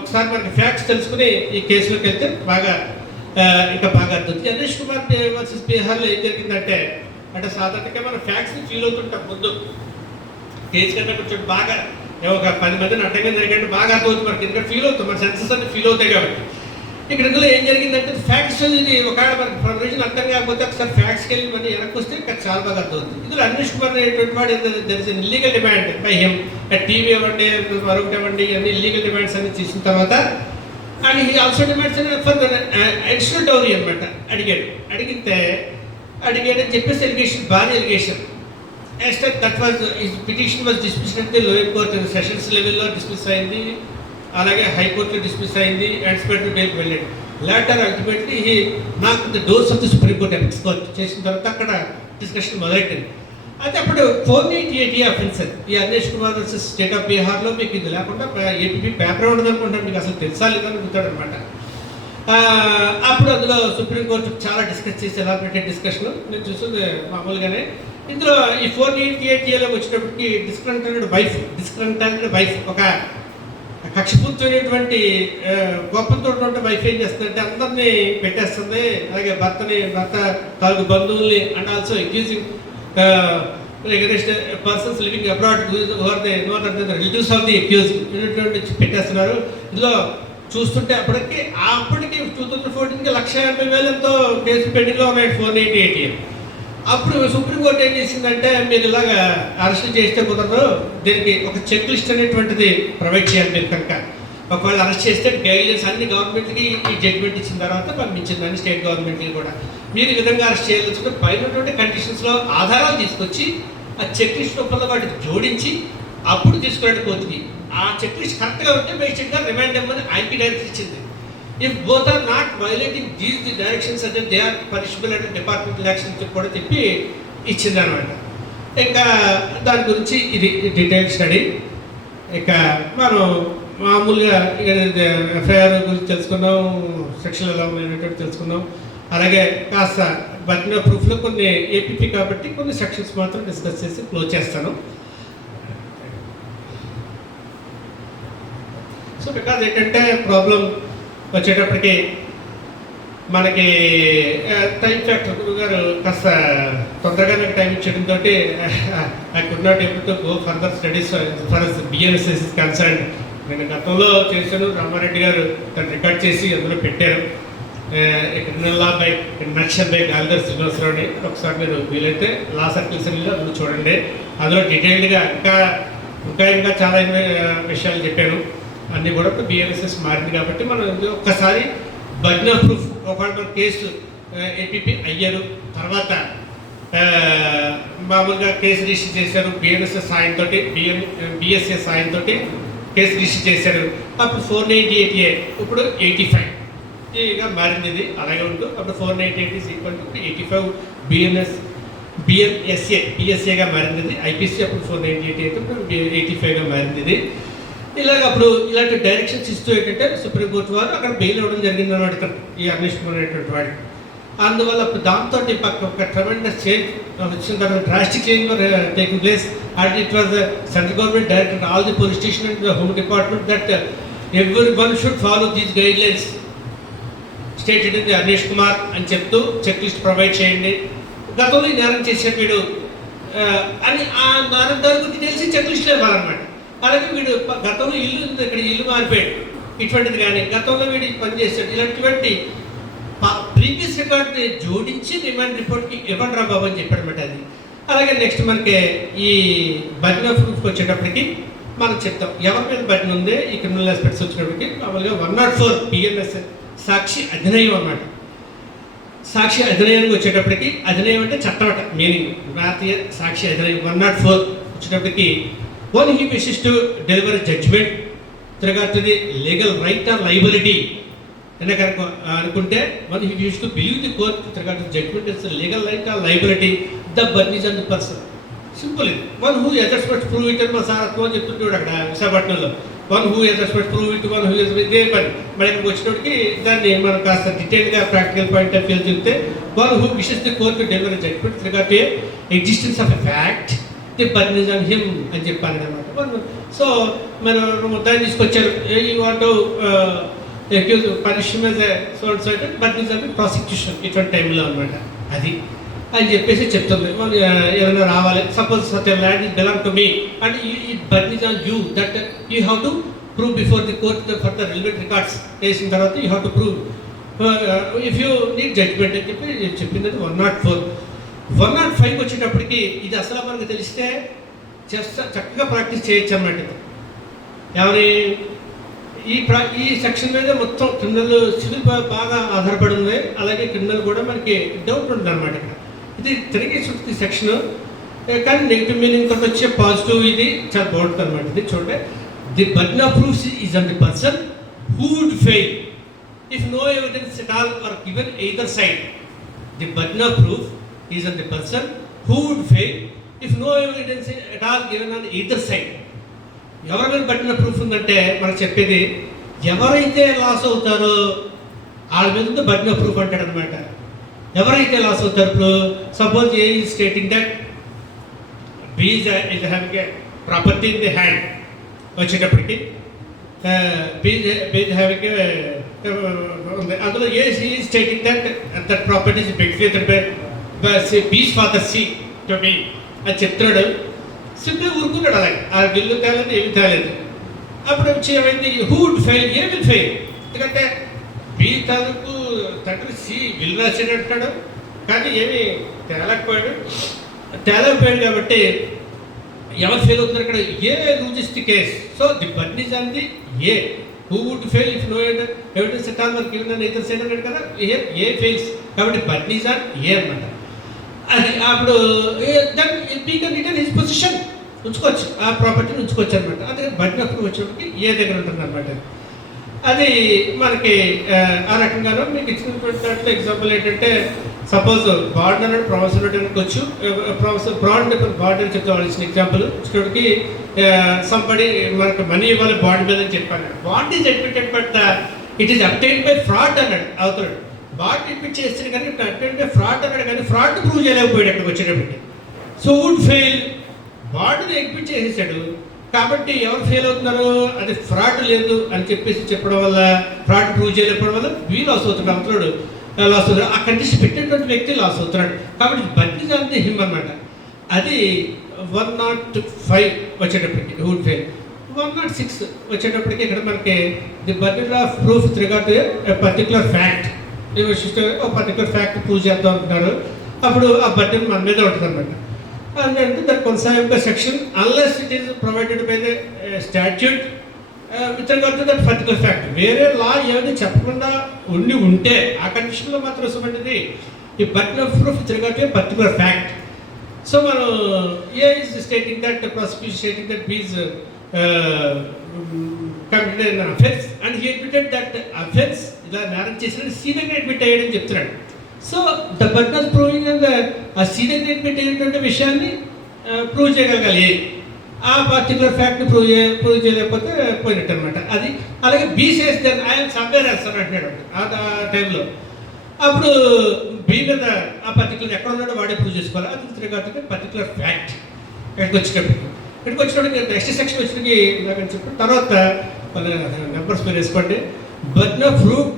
ఒకసారి మనకి ఫ్యాక్ట్స్ తెలుసుకుని ఈ కేసులోకి వెళ్తే బాగా ఇంకా బాగా అర్థం. అనిష్ కుమార్ వర్సెస్ బీహార్లో ఏం జరిగిందంటే సాధారణంగా మనం ఫ్యాక్ట్స్ని ఫీల్ అవుతుంటాం ముందు కేసు కన్నా కొంచెం బాగా ఒక 10 మందిని అడ్డంగా జరిగినట్టు బాగా అర్థమవుతుంది మనకి, ఎందుకంటే ఫీల్ అవుతాం, మన సెన్సెస్ అన్ని ఫీల్ అవుతాయి కాబట్టి. ఇక్కడ ఇందులో ఏం జరిగిందంటే ఫ్యాక్ట్స్ ఇది ఒకవేళ మనకి ప్రొవిజన్ అర్థం కాకపోతే ఒకసారి ఫ్యాక్ట్స్కి వెళ్ళి మళ్ళీ వెనక్కి వస్తే ఇంకా చాలా బాగా అర్థమవుతుంది. ఇందులో అనిష్ కుమార్ అనేటువంటి వాడు there is illegal demand by him, TV ఇవ్వండి మరొకటి ఇవ్వండి అన్ని ఇల్లీగల్ డిమాండ్స్ అన్ని చేసిన తర్వాత and he also demands for additional dowry అనమాట అడిగాడని చెప్పేసి ఎలిగేషన్ భారీ allegation. That was his petition was dismissed at the lower court, sessions లెవెల్లో డిస్మిస్ అయింది, అలాగే హైకోర్టులో డిస్మిస్ అయింది, యాంటిసిపేటరీ బెయిల్కి వెళ్ళాడు. లేటర్ అల్టిమేట్లీ నాకు the doors of the supreme court escort చేసిన తర్వాత అక్కడ డిస్కషన్ మొదలెట్టింది. అయితే అప్పుడు 488 అఫెన్స్ ఈ Anish Kumar versus state of బీహార్లో మీకు ఇది లేకుండా ఏపీ పేపర్ ఉండదు అనుకుంటాను, మీకు అసలు తెలుసా లేదని అడుగుతాడు అనమాట. అప్పుడు అందులో సుప్రీంకోర్టు చాలా డిస్కస్ చేసి ఎలాబరేటెడ్ డిస్కషన్ నేను చూస్తుంది మామూలుగానే. ఇందులో ఈ 488లో వచ్చేటప్పటికి డిస్కంటెంటెడ్ వైఫ్ ఒక కక్షపూర్తమైనటువంటి కోపంతో వైఫ్ ఏం చేస్తుందంటే అందరినీ పెట్టేస్తుంది, అలాగే భర్త తాలూకు బంధువుల్ని and also accusing against persons living abroad who are the relatives of the accused పెట్టేస్తున్నారు. ఇందులో చూస్తుంటే అప్పటికి 2014కి 1,50,000 ఎంతో కేసు పెండింగ్లో ఉన్నాయి 488. అప్పుడు సుప్రీంకోర్టు ఏం చేసిందంటే మీరు ఇలాగా అరెస్ట్ చేస్తే కుదరదు, దీనికి ఒక చెక్ లిస్ట్ అనేటువంటిది ప్రొవైడ్ చేయాలి. మీరు కనుక ఒకవేళ అరెస్ట్ చేస్తే గైడ్లైన్స్ అన్ని గవర్నమెంట్కి ఈ జడ్జిమెంట్ ఇచ్చిన తర్వాత పంపించింది అన్ని స్టేట్ గవర్నమెంట్కి కూడా. మీరు ఈ విధంగా అరెస్ట్ చేయాల్సి పైనటువంటి కండిషన్స్లో ఆధారాలు తీసుకొచ్చి ఆ చెక్ లిస్ట్ రూపంలో వాటికి జోడించి అప్పుడు తీసుకురండి కోర్టుకి. ఆ చెక్ లిస్ట్ కరెక్ట్గా ఉంటే బేసిక్గా రిమాండ్ ఇవ్వమని ఆయనకి డైరెక్షన్ ఇచ్చింది. If both are not violating the directions అంటే దే ఆర్ పనిషబుల్ అంటే డిపార్ట్మెంటల్ యాక్షన్ కూడా చెప్పి ఇచ్చింది అనమాట. ఇంకా దాని గురించి ఇది డీటెయిల్ స్టడీ. ఇక మనం మామూలుగా ఇక ఎఫ్ఐఆర్ గురించి తెలుసుకున్నాం, సెక్షన్ ఎలా ఉన్నటువంటి తెలుసుకున్నాం, అలాగే కాస్త బర్డెన్ ఆఫ్ ప్రూఫ్లో కొన్ని ఏపీపీ కాబట్టి కొన్ని సెక్షన్స్ మాత్రం డిస్కస్ చేసి క్లోజ్ చేస్తాను. సో బికాజ్ ఏంటంటే ప్రాబ్లం వచ్చేటప్పటికి మనకి టైం ఫ్యాక్టర్ గురువు గారు కాస్త తొందరగా నాకు టైం ఇచ్చడంతో I could not able to go further studies for BNSS is concern. నేను గతంలో చేశాను, రామారెడ్డి గారు తను రికార్డ్ చేసి అందులో పెట్టారు. క్రిమినల్ లా బై నక్షన్ బై గాలిదర్ శ్రీనివాసరావుని ఒకసారి మీరు వీలైతే లా సర్కిల్స్ అందులో చూడండి. అందులో డీటెయిల్డ్గా ఇంకా చాలా విషయాలు చెప్పాను. అన్నీ కూడా బిఎన్ఎస్ఎస్ మారింది కాబట్టి మనం ఒక్కసారి బర్డెన్ ఆఫ్ ప్రూఫ్ ఒకవేళ మన కేసు ఏపీపీ అయ్యారు, తర్వాత మామూలుగా కేసు రిజిస్టర్ చేశారు బిఎన్ఎస్ఎస్ సాయంతో, బిఎస్ఎస్ సాయంతో కేసు రిజిస్టర్ చేశారు. అప్పుడు 498A ఇప్పుడు 85గా మారింది. ఇది అలాగే ఉంటూ అప్పుడు 498 ఈజ్ ఈక్వల్ టు 85 బిఎన్ఎస్ఏగా మారింది. ఇది ఐపీసీ అప్పుడు 498 అయితే ఇప్పుడు 85గా మారింది. ఇది ఇలాగ అప్పుడు ఇలాంటి డైరెక్షన్స్ ఇస్తూ ఏంటంటే సుప్రీంకోర్టు వారు అక్కడ బెయిల్ ఇవ్వడం జరిగింది అన్నమాట ఇక్కడ ఈ అనిష్ కుమార్ అనేటువంటి వాడు. అందువల్ల దాంతో ఒక ట్రెమెండస్ చేంజ్ వచ్చిన తర్వాత drastic change taking place and it was central government director all the police station and home department that every one should follow these guide lines stated in the Anish Kumar అని చెప్తూ చెక్ లిస్ట్ ప్రొవైడ్ చేయండి. గతంలో ఈ నేరం చేశాడు వీడు అని ఆ నేరం దాని గురించి తెలిసి చెక్ లిస్ట్లో ఇవ్వాలన్నమాట. అలాగే వీడు గతంలో ఇక్కడ ఇల్లు మారిపోయాడు ఇటువంటిది, కానీ గతంలో వీడు పనిచేస్తాడు ఇలాంటివంటి ప్రీవియస్ రికార్డ్ని జోడించి రిమాండ్ రిపోర్ట్కి ఇవ్వండి రా బాబు అని చెప్పాడనమాట. అది అలాగే నెక్స్ట్ మనకి ఈ బర్డెన్ ఆఫ్ ప్రూఫ్కి వచ్చేటప్పటికి మనం చెప్తాం ఎవరి మీద బర్డెన్ ఉంది. ఈ క్రిమినల్ ఆస్పెక్ట్స్ వచ్చినప్పటికి మామూలుగా 104 బిఎన్ఎస్ సాక్షి అధినయం అన్నమాట. సాక్షి అధినయానికి వచ్చేటప్పటికి, అధినయం అంటే చట్టం అట మీనింగ్, భారతీయ సాక్షి అధినయం 104 వచ్చేటప్పటికి, one he wishes to deliver judgement to the legal right or liability అని కనుక అనుకుంటే, one he wishes to believe the court to judgement is legal right or liability, the burden is on the person. Simple ఇది. One who asserts must prove it అని మా సారత్వం చెప్తుంటాడు అక్కడ విశాఖపట్నంలో. One who asserts must prove it, one who ఇదే పని. మన ఇక్కడికి వచ్చినప్పటికి దాన్ని మనం కాస్త డీటెయిల్గా ప్రాక్టికల్ పాయింట్ ఆఫ్ వ్యూ చెప్తే, one who wishes the court to deliver judgment regard to existence of a fact the burden is on him అని చెప్పాను అనమాట. సో మనం దాన్ని తీసుకొచ్చారు, you want to accuse punish him as a so and so అంటే burden is on prosecution ఇటువంటి టైంలో అనమాట. అది అని చెప్పేసి చెప్తుంది. ఏమైనా రావాలి, suppose such a land is belong to me and it burden is on you, that you have to prove before the court for the relevant records. వేసిన తర్వాత you have to prove if you need judgment అని చెప్పి చెప్పింది 104. 105 వచ్చేటప్పటికి ఇది అసలు మనకు తెలిస్తే చక్కగా ప్రాక్టీస్ చేయొచ్చు అన్నమాట. ఎవరి ఈ సెక్షన్ మీద మొత్తం క్రిమినల్ సివిల్ బాగా ఆధారపడి ఉంది, అలాగే క్రిమినల్ కూడా మనకి డౌట్ ఉంటుంది అనమాట. ఇక్కడ ఇది తిరిగి సెక్షన్, కానీ నెగిటివ్ మీనింగ్ తోటి వచ్చే పాజిటివ్ ఇది చాలా బాగుంటుంది అనమాట. ఇది చూడండి, the burden of proof is on the person who would fail if no evidence at all are given either side. The burden of proof is on the person who would fail if no evidence at all given on either side. ఎవరి మీద burn of proof ఉందంటే మనకు చెప్పేది, ఎవరైతే loss అవుతారో వాళ్ళ మీద burn of proof అంటాడు అనమాట. ఎవరైతే లాస్ అవుతారు, ఇప్పుడు suppose A is stating that B is having a property in the hand వచ్చేటప్పటికి, బి హ్యావింగ్ ఉంది, అందులో A is stating that that property is benefited by B's father C to B అని చెప్తున్నాడు. సింపుల్ ఊరుకున్నాడు అలాగే, ఆ బిల్లు తేలేదు ఏమి తేలేదు. అప్పుడు వచ్చి ఏమైంది, who would fail, A will fail, ఎందుకంటే బి తాలూకు తండ్రి సి బిల్లు రాసేటట్టాడు కానీ ఏమి తేలకపోయాడు కాబట్టి ఎవరు ఫెయిల్ అవుతున్నారు ఇక్కడ, A loses the case. So the burden is on the A, who would fail if no evidence at all given on either side అన్నాడు కదా, ఏ ఫెయిల్స్ కాబట్టి బర్న్ ఈజ్ ఆన్ ఏ అన్నమాట. అది అప్పుడు then B can return his position, ఉంచుకోవచ్చు, ఆ ప్రాపర్టీని ఉంచుకోవచ్చు అనమాట. అందుకని బర్న్ ఆఫ్ ప్రూఫ్ వచ్చేటప్పటికి ఏ దగ్గర ఉంటుంది అనమాట. అది మనకి ఆ రకంగానూ మీకు ఇచ్చినటువంటి దాంట్లో ఎగ్జాంపుల్ ఏంటంటే, సపోజ్ బాండ్ అన్నాడు ప్రొఫెసర్ అనుకోవచ్చు, ప్రొఫెసర్ బాండ్ అని చెప్తే వాళ్ళు ఇచ్చిన ఎగ్జాంపుల్ ఇచ్చినప్పటికి సంబడి మనకు మనీ ఇవ్వాలి బాండ్ మీద అని చెప్పాను. Bond is admitted but it is obtained by fraud అన్నాడు అవుతాడు. బాండ్ అడ్మిట్ చేస్తాడు కానీ అబ్టైన్డ్ బై ఫ్రాడ్ అన్నాడు, కానీ ఫ్రాడ్ ప్రూవ్ చేయలేకపోయాడు అక్కడికి వచ్చేటప్పటికి. సో వుడ్ ఫెయిల్, బాండ్ని అడ్మిట్ చేసేసాడు కాబట్టి ఎవరు ఫెయిల్ అవుతున్నారు, అది ఫ్రాడ్ లేదు అని చెప్పేసి చెప్పడం వల్ల, ఫ్రాడ్ ప్రూవ్ చేయలేకపోవడం వల్ల వీళ్ళు లాస్ అవుతాడు, అవుతాడు లాస్ అవుతాడు, ఆ కండిషన్ పెట్టినటువంటి వ్యక్తి లాస్ అవుతున్నాడు. కాబట్టి burden is on the him అనమాట. అది 105 వచ్చేటప్పటికి వుడ్ ఫెయిల్. 106 వచ్చేటప్పటికి ఇక్కడ మనకి the burden of proof with regard to A particular fact, ఒక పర్టికులర్ ఫ్యాక్ట్ ప్రూవ్ చేద్దాం అంటున్నారు. అప్పుడు ఆ బర్న్ మన మీద ఉంటుంది అనమాట. అంటే దాని కొనసాగింపు section unless it is provided by the statute with regard to that particular fact. వేరే లా ఏమైనా చెప్పకుండా ఉంటే ఆ కండిషన్లో మాత్రం వస్తున్నది ఈ burden of proof with regard to particular fact. So మనం A is stating that prosecution stating that B's committed an offence and he admitted that offence, ఇలా నేరం చేసిన సీ దగ్గర అడ్మిట్ అయ్యాడని చెప్తున్నాడు. So the burden of proving ఆ C దగ్గర admit అయినటువంటి విషయాన్ని ప్రూవ్ చేయగలగాలి. ఆ పర్టికులర్ ఫ్యాక్ట్ని ప్రూవ్ చేయలేకపోతే పోయినట్టు అనమాట. అది అలాగే B says then I'm somewhere else అని అంటున్నాడు ఆ టైంలో. అప్పుడు బీ మీద ఆ పర్టికులర్ ఎక్కడ ఉన్నాడో వాడే ప్రూవ్ చేసుకోవాలి. అది కాబట్టి పర్టికులర్ ఫ్యాక్ట్ ఇక్కడికి వచ్చినప్పటికి నెక్స్ట్ సెక్షన్ వచ్చినకి నాకు చెప్పిన తర్వాత నెంబర్స్ మీరు వేసుకోండి. Burn of proof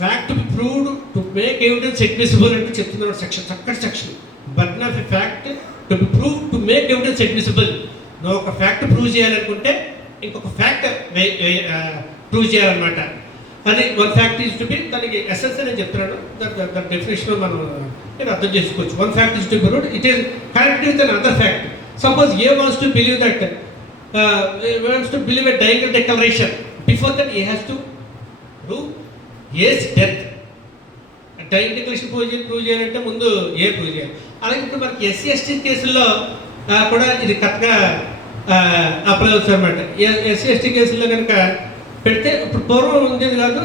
fact to be proved to make evidence admissible అంటే చెప్తున్నారు సెక్షన్, చక్కటి section. Burn of a fact to be prove to make evidence admissible. నువ్వు ఒక ఫ్యాక్ట్ ప్రూవ్ చేయాలనుకుంటే ఇంకొక ఫ్యాక్ట్ ప్రూవ్ చేయాలన్నమాట. అది one fact is to be, దానికి ఎసెన్స్ అని చెప్తున్నాను, దాని డెఫినేషన్ మనం మీరు అర్థం చేసుకోవచ్చు. One fact is to be proved, it is connected with an other fact. Suppose A wants to believe that a dying declaration. Before that, he has to prove A's death. Time declaration prove చేయాలంటే ముందు ఏ prove చేయాలి. అలాగే ఇప్పుడు మనకి SC ST కేసుల్లో కూడా ఇది కరెక్ట్గా అప్లై అవుతుంది అనమాట. ఎస్సీ ఎస్టీ కేసుల్లో కనుక పెడితే ఇప్పుడు పూర్వం ఉండేది కాదు,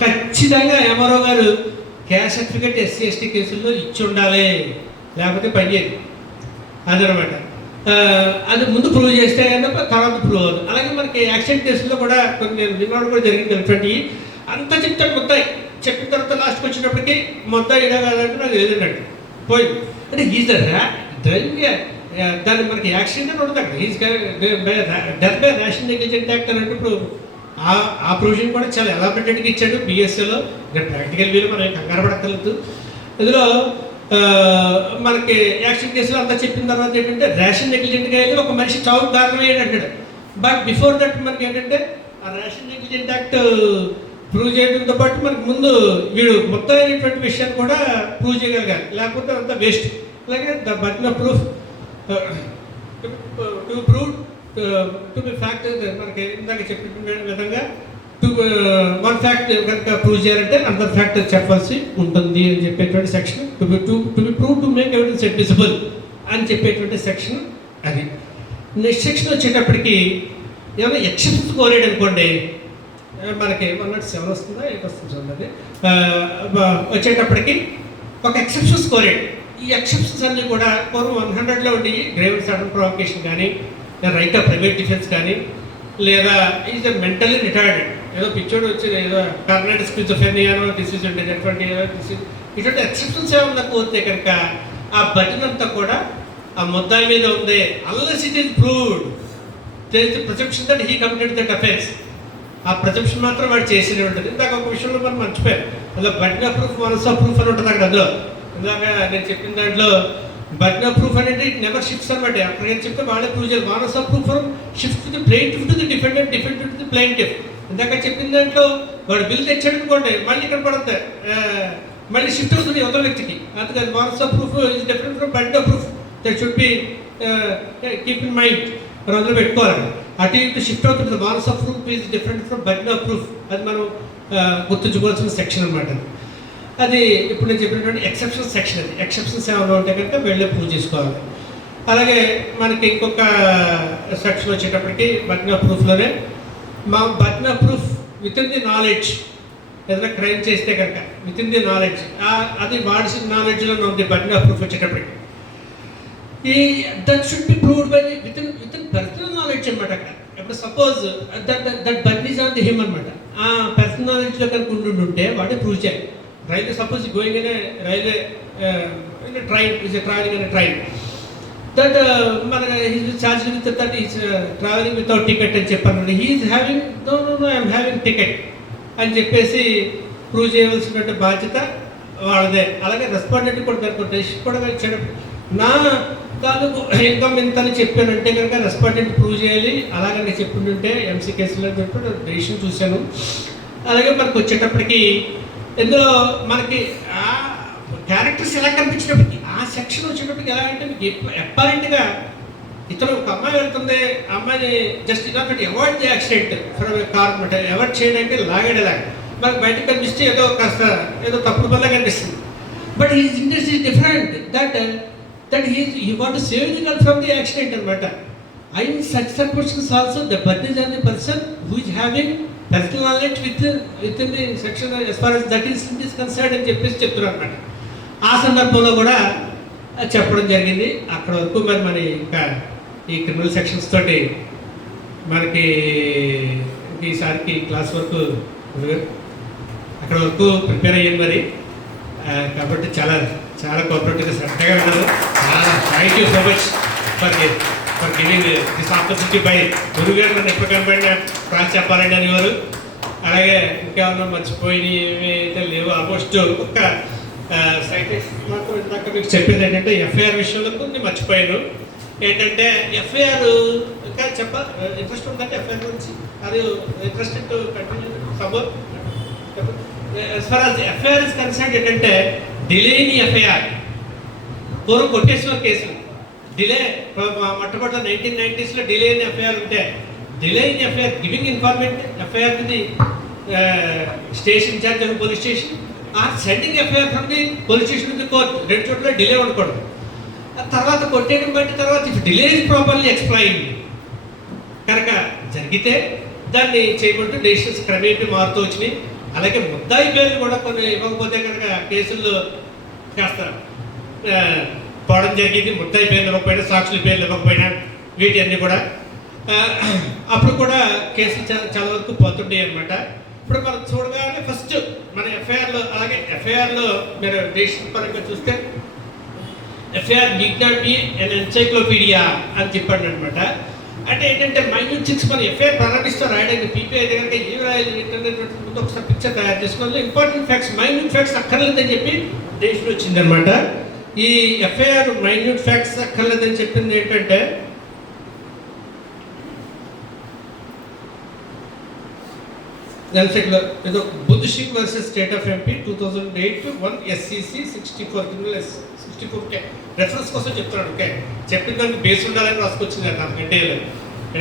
ఖచ్చితంగా ఎంఆర్ఓ గారు క్యాస్ట్ సర్టిఫికేట్ ఎస్సీ ఎస్టీ కేసుల్లో ఇచ్చి ఉండాలి, లేకపోతే పనిచేయదు అదనమాట. అది ముందు ప్రూవ్ చేస్తే తర్వాత ప్రూవ్ అవుతుంది. అలాగే మనకి యాక్సిడెంట్ కేసుల్లో కూడా కొన్ని విన్నాడు కూడా జరిగింది. అటువంటి అంతా చెప్తాడు మొత్తం, చెప్పిన తర్వాత లాస్ట్కి వచ్చినప్పటికీ మొత్తం ఇడా కాదంటే నాకు లేదండి పోయింది అంటే ఈజ్ డ్రైవింగ్ దాన్ని మనకి యాక్సిడెంట్ అని ఉంటుంది అక్కడ. Is death by rash negligent act అని అంటే ఇప్పుడు ఆ ప్రొవిజన్ కూడా చాలా ఎలాబరేటెడ్గా ఇచ్చాడు బిఎస్ఏలో. ఇంకా ప్రాక్టికల్ వీలు మనం కంగారు పడక్కర్లేదు. ఇందులో మనకి యాక్సిడెంట్ కేసులో అంతా చెప్పిన తర్వాత ఏంటంటే రేషన్ నెగ్లిజెంట్గా వెళ్ళి ఒక మనిషి చావుకు కారణం ఏంటంటాడు. బట్ బిఫోర్ దట్ మనకి ఏంటంటే ఆ రేషన్ నెగ్లిజెంట్ యాక్ట్ ప్రూవ్ చేయడంతో పాటు మనకు ముందు వీడు మొత్తం అయినటువంటి విషయాన్ని కూడా ప్రూవ్ చేయగలగాలి, లేకపోతే అంతా వేస్ట్. అలాగే the burden of proof to prove to be fact మనకి ఇందాక చెప్పిన విధంగా వన్ ఫ్యాక్ట్ కనుక ప్రూవ్ చేయాలంటే అందర్ ఫ్యాక్ట్ చెప్పాల్సి ఉంటుంది అని చెప్పేటువంటి section. To be prove to make evidence admissible అని చెప్పేటువంటి సెక్షన్ అది. నెక్స్ట్ సెక్షన్ వచ్చేటప్పటికి ఏమైనా ఎక్సెప్షన్స్ కోరేడు అనుకోండి, మనకి 107 వస్తుందా 8 వస్తుంది చూడండి. వచ్చేటప్పటికి ఒక ఎక్సెప్షన్స్ కోరేడు. ఈ ఎక్సెప్షన్స్ అన్నీ కూడా పూర్వం 100లో ఉండి గ్రేవెన్స్ సడన్ ప్రొవకేషన్ కానీ, రైట్ ఆఫ్ ప్రైవేట్ డిఫెన్స్ కానీ, లేదా ఈజ్ మెంటల్లీ రిటైర్డ్, ఏదో పిచ్చోడు వచ్చి ఏదో కార్నెట్ స్కిజోఫ్రెనియానో డిసీజ్ ఉండేది అటువంటి డిసీజ్, ఇటువంటి ఎక్సెప్షన్స్ ఏమన్నా కోరితే కనుక ఆ బటన్ అంతా కూడా ఆ ముద్దాయి మీద ఉంది. Unless it is proved there is the presumption that he committed that offence. ఆ ప్రిజంప్షన్ మాత్రం వాడు చేసేది ఉంటుంది. ఇందాక ఒక విషయంలో మనం మర్చిపోయాం, అందులో burden of proof onus of proof అని ఉంటుంది అక్కడ. అందులో ఇందాక నేను చెప్పిన దాంట్లో బటన్ ఆఫ్ ప్రూఫ్ అనేది ఇట్ నెవర్ షిఫ్ట్స్ అనమాట. అక్కడికి చెప్తే వాళ్ళే ప్రూవ్ చేయాలి. Onus of proof shift the plaintiff to the defendant, defendant to the plaintiff. ఇందాక చెప్పిన దాంట్లో వాడు బిల్ తెచ్చాడు అనుకోండి, మళ్ళీ ఇక్కడ పడుతుంది, మళ్ళీ షిఫ్ట్ అవుతుంది అవతల వ్యక్తికి. అందుకని onus of proof is different from burden of proof. That should be keep in mind, రోజులు పెట్టుకోవాలి. అటు ఇటు షిఫ్ట్ అవుతుంది. Onus of proof is different from burden of proof. అది మనం గుర్తుంచుకోవాల్సిన సెక్షన్ అనమాట. అది ఇప్పుడు నేను చెప్పినటువంటి ఎక్సెప్షన్ సెక్షన్. అది ఎక్సెప్షన్స్ ఏమైనా ఉంటే కనుక వెళ్ళి ప్రూవ్ చేసుకోవాలి. అలాగే మనకి ఇంకొక సెక్షన్ వచ్చేటప్పటికి బటన్ ఆఫ్ ప్రూఫ్లోనే మా button of proof with in the knowledge. ఏదైనా క్రైమ్ చేస్తే కనుక విత్ ఇన్ ది నాలెడ్జ్, అది వాడిసిన నాలెడ్జ్లోనే ఉంది బటన్ ఆఫ్ ప్రూఫ్ వచ్చేటప్పటికి. ఈ that should be proved by within personal knowledge అనమాట. అక్కడ ఇప్పుడు suppose that burden is on the him అనమాట. ఆ పర్సనల్ నాలెడ్జ్లో కనుక ఉంటే వాడే ప్రూవ్ చేయాలి. Railway suppose going in railway in train is travelling in train that మన charge with that is travelling without ticket అని చెప్పాను. He's having no I'm having ticket అని చెప్పేసి ప్రూవ్ చేయవలసినటువంటి బాధ్యత వాళ్ళదే. అలాగే రెస్పాండెంట్ కూడా దానికి డెసిషన్ కూడా ఇచ్చాడు. నా తాలూకు ఇన్కమ్ ఇంత అని చెప్పానంటే కనుక రెస్పాండెంట్ ప్రూవ్ చేయాలి. అలాగే చెప్పుంటుంటే ఎంసీ కేసులో చెప్పి డెసిషన్ చూశాను. అలాగే మనకు వచ్చేటప్పటికి ఇందులో మనకి ఆ క్యారెక్టర్స్ ఎలా కనిపించినప్పటికీ ఆ సెక్షన్ వచ్చేటప్పటికి ఎలా అంటే మీకు అపారెంట్గా ఇతను ఒక అమ్మాయి వెళ్తుంది, ఆ అమ్మాయిని జస్ట్ ఇలా avoid the accident from car అనమాట. అవాయిడ్ చేయడానికి లాగేలాగా మనకు బయటకు కనిపిస్తే ఏదో కాస్త ఏదో తప్పుడు వల్ల కనిపిస్తుంది. But he's interest is different that he want to save the girl from the accident అనమాట. In such circumstances also the burden is on the person who is having personal knowledge within the section as far as that is concerned అని చెప్పేసి చెప్తున్నారు అనమాట. ఆ సందర్భంలో కూడా చెప్పడం జరిగింది. అక్కడ వరకు మరి ఇంకా ఈ క్రిమినల్ సెక్షన్స్ తోటి మనకి ఈసారికి క్లాస్ వరకు అక్కడ వరకు ప్రిపేర్ అయ్యింది మరి. కాబట్టి చాలా చాలా కోఆపరేటివ్గా శ్రద్ధగా విన్నారు. Thank you so much for giving this opportunity by గురువు గారు. నన్ను ఎప్పుడు కనపడినా క్లాస్ చెప్పాలండి అనేవారు. అలాగే ఇంకేమన్నా మర్చిపోయి అయితే లేవు. ఆల్మోస్ట్ ఒక సైటేషన్ మాత్రం ఇందాక మీకు చెప్పింది ఏంటంటే ఎఫ్ఐఆర్ విషయంలో కొన్ని మర్చిపోయాను. ఏంటంటే ఎఫ్ఐఆర్ ఇంకా ఇంట్రెస్ట్ ఉందంటే ఎఫ్ఐఆర్ గురించి అది interested continue support. as far as FIR is concerned ఏంటంటే డిలే ఇన్ ఎఫ్ఐఆర్ పూర్వం కొట్టేశ్వర కేసులు డిలే మొట్టమొదటి 1990s డిలే ఇన్ ఎఫ్ఐఆర్ ఉంటే delay in FIR giving informant FIR to the station in charge of police station or sending FIR from the police station the court, 2 చోట్ల delay ఉండకూడదు. తర్వాత కొట్టేయడం బట్టి తర్వాత if delay is properly explained కనుక జరిగితే దాన్ని చేయబట్టు డెసిషన్స్ క్రమేపీ మారుతూ వచ్చినాయి. అలాగే ముద్దాయి పేర్లు కూడా కొన్ని ఇవ్వకపోతే కనుక కేసుల్లో కాస్త పోవడం జరిగింది. ముద్దాయి పేర్లు ఇవ్వకపోయినా, సాక్షుల పేర్లు ఇవ్వకపోయినా వీటి అన్నీ కూడా అప్పుడు కూడా కేసులు చాలా వరకు పోతుంటాయి అనమాట. ఇప్పుడు మనం చూడగానే ఫస్ట్ మన ఎఫ్ఐఆర్లో, అలాగే ఎఫ్ఐఆర్లో మీరు డెసిషన్ పరంగా చూస్తే FIR need not be an encyclopedia అని చెప్పండి అనమాట. అంటే ఏంటంటే మైన్యూట్ చిక్స్ మనం ఎఫ్ఐఆర్ ప్రారంభిస్తూ రాయడానికి పీపీఐ దగ్గర ఏం రాయాలి ఏంటంటే ముందు ఒకసారి పిక్చర్ తయారు చేసుకోవాలి. ఇంపార్టెంట్ ఫ్యాక్ట్స్, మైన్యూట్ ఫ్యాక్ట్స్ అక్కర్లేదని చెప్పి డెసిషన్ వచ్చిందనమాట. ఈ ఎఫ్ఐఆర్ మైన్యూట్ ఫ్యాక్ట్స్ అక్కర్లేదని చెప్పింది ఏంటంటే ఏదో Buddh Singh versus state of MP 2008 1 SCC 64 criminal 64 reference కోసం చెప్తున్నాడు. ఓకే, చెప్పిన దానికి బేస్ ఉండాలని రాసుకొచ్చింది నాకు ఇండియాలో.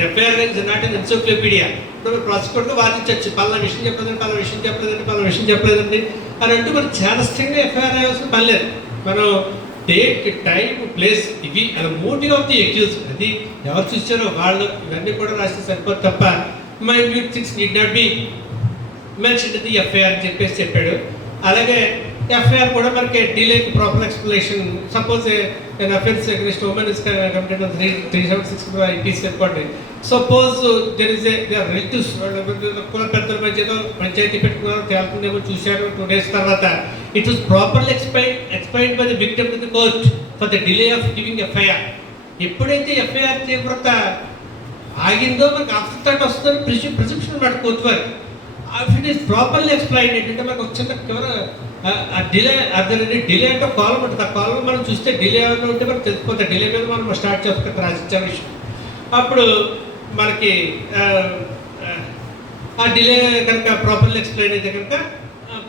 FIR not an encyclopaedia. ఇప్పుడు ప్రాసిక్యూటర్గా వాదించవచ్చు, పలానా విషయం చెప్పలేదండి, పలానా విషయం చెప్పలేదండి, పలానా విషయం చెప్పలేదండి అని అంటూ మనం చాదస్యంగా ఎఫ్ఐఆర్ రాయాల్సిన పని లేదు. మనం డేట్, టైం, ప్లేస్ ఇవి అలా మోటివ్ ఆఫ్ ది అక్యూజ్, అది ఎవరు చూసారో వాళ్ళు ఇవన్నీ కూడా రాస్తే సరిపోదు తప్ప minute things need not be mention the FIR అని చెప్పాడు. అలాగే ఎఫ్ఐఆర్ కూడా మనకి డీలేకి proper explanation. Suppose an offence against woman is committed on 376 IPC అనుకోండి. Suppose there is a relatives కుల పెద్దల మధ్యలో పంచాయతీ పెట్టుకున్నారు, తేలుతుందేమో చూశారు 2 days తర్వాత. It was properly explained by the victim to the court for the delay of giving FIR. ఎప్పుడైతే FIR తీవ్రత ఆగిందో మనకు ఆఫ్టర్ థాట్ వస్తుందని ప్రిజంప్షన్ మాట కోర్టు వారు. ఇట్ ఈస్ ప్రాపర్లీ ఎక్స్ప్లెయిన్ ఏంటంటే మనకు ఒక చిన్న డిలే అర్థమైంది. డిలే అంటే కాలం ఉంటుంది, ఆ కాలంలో మనం చూస్తే డిలే ఏమైనా ఉంటే మనకు తెలిసిపోతుంది. డిలే మీద మనం స్టార్ట్ చేసుకుంటే రాసిచ్చే విషయం అప్పుడు మనకి ఆ డిలే కనుక ప్రాపర్లీ ఎక్స్ప్లెయిన్ అయితే కనుక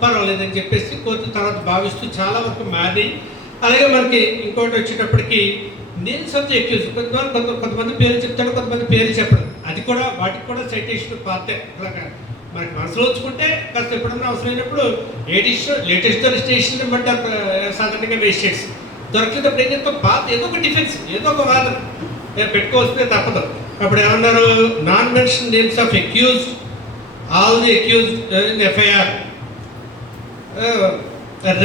పర్వాలేదని చెప్పేసి కోర్టు తర్వాత భావిస్తూ చాలా వరకు మారి. అలాగే మనకి ఇంకోటి వచ్చేటప్పటికి నేమ్స్ ఆఫ్ ది అక్యూజ్, కొంతమంది పేర్లు చెప్తాడు, కొంతమంది పేర్లు చెప్పడం, అది కూడా వాటికి కూడా సైటేషన్ పాతే అలాగా మనకి మనసులో వచ్చుకుంటే కాస్త ఎప్పుడన్నా అవసరమైనప్పుడు లేటెస్ట్ రిజిస్ట్రేషన్ ఇవ్వమంటారు సాధారణంగా మేజిస్ట్రేట్స్. దొరకలేదప్పుడు ఏం చెప్తాం, పాత ఏదో ఒక డిఫెన్స్, ఏదో ఒక వాదన పెట్టుకోవస్తే తప్పదు. అప్పుడు ఏమన్నారు, non mention names of accused all the accused in FIR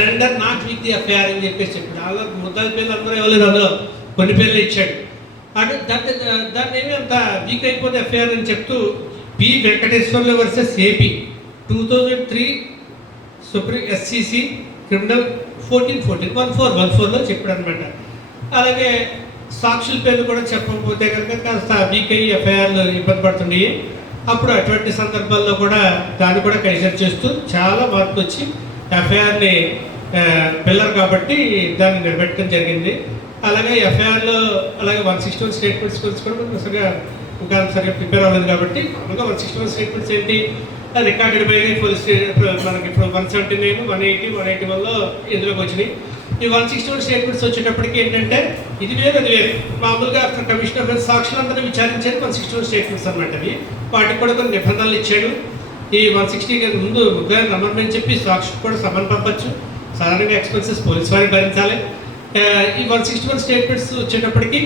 render not with the FIR అని చెప్పేసి చెప్పాడు. అలా ముద్దాల పేర్లు అందరూ ఇవ్వలేదు, అందులో కొన్ని పేర్లు ఇచ్చాడు. అంటే దాన్ని ఏమి అంత వీక్ అయిపోతే ఎఫ్ఐఆర్ అని చెప్తూ P Venkateswarlu versus AP 2003 supreme SCC criminal 1414లో చెప్పాడు అనమాట. అలాగే సాక్షుల పేర్లు కూడా చెప్పకపోతే కనుక కాస్త వీక్ అయ్యి ఎఫ్ఐఆర్లు ఇబ్బంది పడుతున్నాయి. అప్పుడు అటువంటి సందర్భాల్లో కూడా దాన్ని కూడా కన్సిడర్ చేస్తూ చాలా మార్పు వచ్చి ఎఫ్ఐఆర్ని పిల్లర్ కాబట్టి దాన్ని నిలబెట్టడం జరిగింది. అలాగే ఎఫ్ఐఆర్లో అలాగే 161 స్టేట్మెంట్స్ గురించి కూడా మనం ఇంకా సరిగ్గా ప్రిపేర్ అవ్వలేదు కాబట్టి మామూలుగా 161 స్టేట్మెంట్స్ ఏంటి, రికార్డెడ్ బై పోలీస్ మనకి ఇప్పుడు 179, 180, 181లో ఇందులోకి వచ్చినాయి. ఈ 161 స్టేట్మెంట్స్ వచ్చేటప్పటికి ఏంటంటే ఇది వేరు అది వేరు. మామూలుగా అక్కడ కమిషనర్ సాక్షులందరూ విచారించేది 161 స్టేట్మెంట్స్ అనమాట. అవి వాటికి కూడా కొన్ని నిబంధనలు ఇచ్చాడు. ఈ 160 ముందు ఉద్యోగం రమ్మని చెప్పి సాక్షులకు కూడా సమన్ పంపచ్చు. సాధారణంగా ఎక్స్పెన్సెస్ పోలీస్ వారికి భరించాలి. ఈ 161 స్టేట్మెంట్స్ వచ్చేటప్పటికి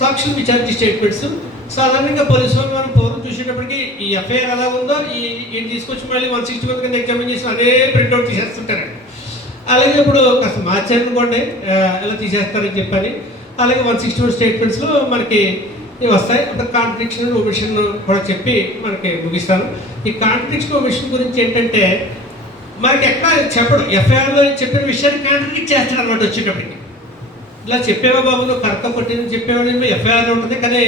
సాక్షులు విచారించే స్టేట్మెంట్స్ సాధారణంగా పోలీసు వాళ్ళు మనం పూర్వం చూసేటప్పటికి ఈ ఎఫ్ఐఆర్ ఎలా ఉందో ఈ తీసుకొచ్చి మళ్ళీ 161 కింద ఎగ్జామిన్ చేసి అదే ప్రింట్అవుట్ తీసేస్తుంటారండి. అలాగే ఇప్పుడు కాస్త మార్చారనుకోండి ఎలా తీసేస్తారని చెప్పని. అలాగే 161 స్టేట్మెంట్స్లో మనకి వస్తాయి. అప్పుడు కాంట్రడిక్షన్ ఒమిషన్ కూడా చెప్పి మనకి ముగిస్తాను. ఈ కాంట్రడిక్షన్ ఒమిషన్ గురించి ఏంటంటే మనకి ఎక్కడ చెప్పడు, ఎఫ్ఐఆర్లో చెప్పిన విషయాన్ని కాంట్రడిక్ట్ చేస్తాడు అనమాట. వచ్చేటప్పటికి ఇలా చెప్పేవా బాబు నువ్వు కరెక్ట్గా కొట్టింది చెప్పేవాడు ఎఫ్ఐఆర్లో ఉంటుంది, కానీ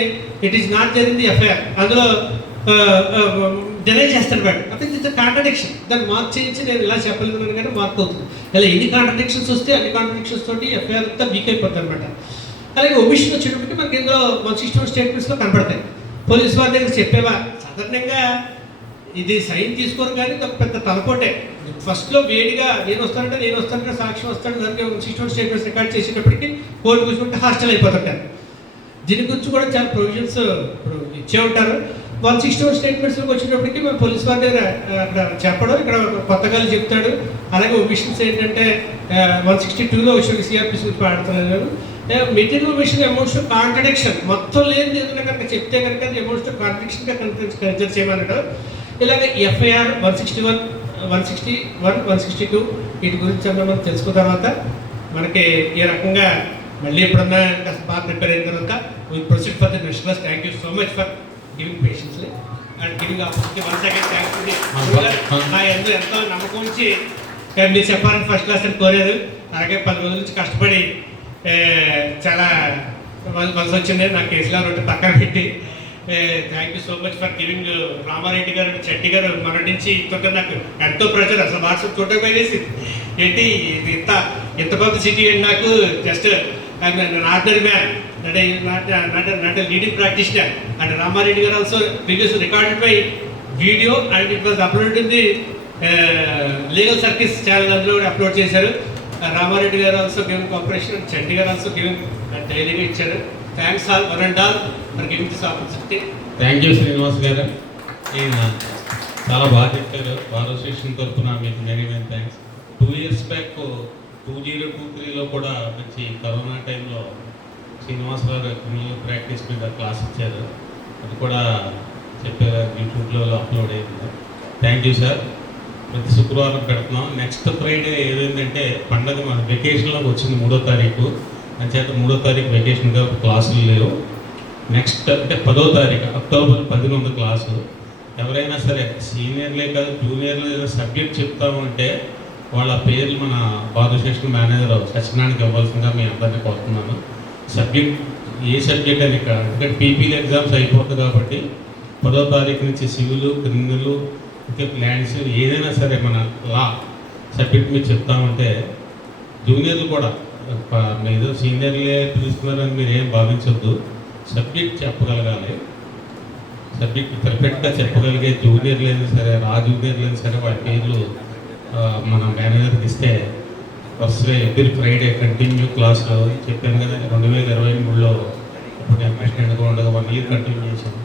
ఇట్ ఈస్ నాట్ జరిగింది ఎఫ్ఐఆర్, అందులో డినై చేస్తాడు వాడు. అంటే ఇట్స్ కాంట్రడిక్షన్. దాన్ని మార్క్ చేయించి నేను ఇలా చెప్పలేదు కానీ మార్క్ అవుతుంది. ఇలా ఎన్ని కాంట్రడిక్షన్స్ వస్తే అన్ని కాంట్రడిక్షన్స్ తోటి ఎఫ్ఐఆర్ అంతా వీక్ అయిపోతుంది అనమాట. అలాగే ఒమిషన్ వచ్చేటప్పటికి మనకి ఇందులో 161 స్టేట్మెంట్స్లో కనపడతాయి. పోలీస్ వారి దగ్గర చెప్పేవా సాధారణంగా ఇది సైన్ తీసుకోరు కానీ ఒక పెద్ద తలపోటే. ఫస్ట్లో వేడిగా నేను వస్తానంటే సాక్షి వస్తాడు, దానికి 161 స్టేట్మెంట్స్ రికార్డ్ చేసేటప్పటికి కోర్టు కూర్చుంటే హాస్టల్ అయిపోతుంటారు. దీని గురించి కూడా చాలా ప్రొవిజన్స్ ఇచ్చే ఉంటారు. 161 స్టేట్మెంట్స్కి వచ్చేటప్పటికి మన పోలీస్ వారి దగ్గర అక్కడ చెప్పడం, ఇక్కడ కొత్తగా చెప్తాడు. అలాగే ఒమిషన్స్ ఏంటంటే 162లో వచ్చి సిఆర్పిసి గురించి పాడుతున్నారు. Material omission amounts of contradiction మొత్తం లేదు ఏదైనా కనుక చెప్తే కనుక అది అమౌంట్స్ ఆఫ్ కాంట్రడిక్షన్గా కన్సిడర్ చేయమన్నాడు. ఇలాగే ఎఫ్ఐఆర్ 161, 161, 162 వీటి గురించి మనం తెలుసుకున్న తర్వాత మనకి ఈ రకంగా మళ్ళీ ఎప్పుడన్నా కాస్త బాగా ప్రిపేర్ అయిన తర్వాత will proceed for the next class. Thank you so much for giving patiently and giving opportunity. Once again thanks. నా ఎంతో నమ్మకం ఉంచి మీరు చెప్పాలని ఫస్ట్ క్లాస్ అని కోరారు. అలాగే 10 రోజుల నుంచి కష్టపడి చాలా మనసు వచ్చింది నాకు కేసులో రొట్టె పక్కన పెట్టి. Thank you so much for giving. Ramareddy గారు, చెట్టి గారు మన నుంచి ఇంత నాకు ఎంతో ప్రెజర్, అసలు వాట్సాప్ చూడటం వేసింది ఏంటి ఇంత పబ్లిసిటీ అండి. నాకు just ordinary man, not leading practitioner. And Ramareddy garu also previous recorded by video and it was uploaded in the legal circles channel, అందులో అప్లోడ్ చేశారు. Ramareddy garu also giving cooperation, Chetty గారు ఆల్సో గివింగ్ డైలీగా ఇచ్చారు. Thanks all one and all for giving this opportunity. Thank you Srinivas garu, ఈయన చాలా బాగా చెప్పారు. Bar association తరఫున మీకు very very thanks. 2 years back 2023లో కూడా మంచి కరోనా టైంలో శ్రీనివాస్ గారు క్రిమినల్ ప్రాక్టీస్ మీద క్లాస్ ఇచ్చారు. అది కూడా చెప్పారు, యూట్యూబ్లో అప్లోడ్ అయింది. Thank you sir. ప్రతి శుక్రవారం పెడుతున్నాం. నెక్స్ట్ ఫ్రైడే ఏదైందంటే పండగ మన వెకేషన్లోకి వచ్చింది 3వ తారీఖు. అంచేత 3వ తారీఖు వెకేషన్గా క్లాసులు లేవు. నెక్స్ట్ అంటే 10వ తారీఖు అక్టోబర్ 10న ఉంది క్లాసు. ఎవరైనా సరే సీనియర్లే కాదు జూనియర్లు ఏదైనా సబ్జెక్ట్ చెప్తామంటే వాళ్ళ పేర్లు మన బార్ అసోసియేషన్ మేనేజర్ సత్యనారాయణకి ఇవ్వాల్సిందిగా మీ అందరినీ కోరుతున్నాను. సబ్జెక్ట్ ఏ సబ్జెక్ట్ అని ఇక్కడ అంటే పీపీలు ఎగ్జామ్స్ అయిపోతుంది కాబట్టి 10వ తారీఖు నుంచి సివిల్, క్రిమినల్, ఇంకా ల్యాండ్స్ ఏదైనా సరే మన లా సబ్జెక్ట్ మీరు చెప్తామంటే జూనియర్లు కూడా మీరు సీనియర్లే పిలుస్తున్నారని మీరు ఏం భావించొద్దు. సబ్జెక్ట్ చెప్పగలగాలి, సబ్జెక్ట్ పర్ఫెక్ట్గా చెప్పగలిగే జూనియర్లు అయినా సరే జూనియర్లు అయినా సరే వాళ్ళ పేర్లు మన మేనేజర్కి ఇస్తే వరుసగా ఎవ్రీ ఫ్రైడే కంటిన్యూ క్లాస్లో చెప్పాను కదా. 2023లో ఇప్పుడు అడ్మిషన్గా ఉండగా 1 year కంటిన్యూ చేశాను.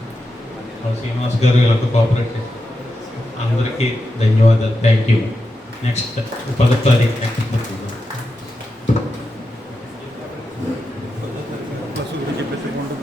శ్రీనివాస్ గారు ఇలా కోఆపరేట్ చేశారు. అందరికీ ధన్యవాదాలు. Thank you. నెక్స్ట్ 10వ తారీఖు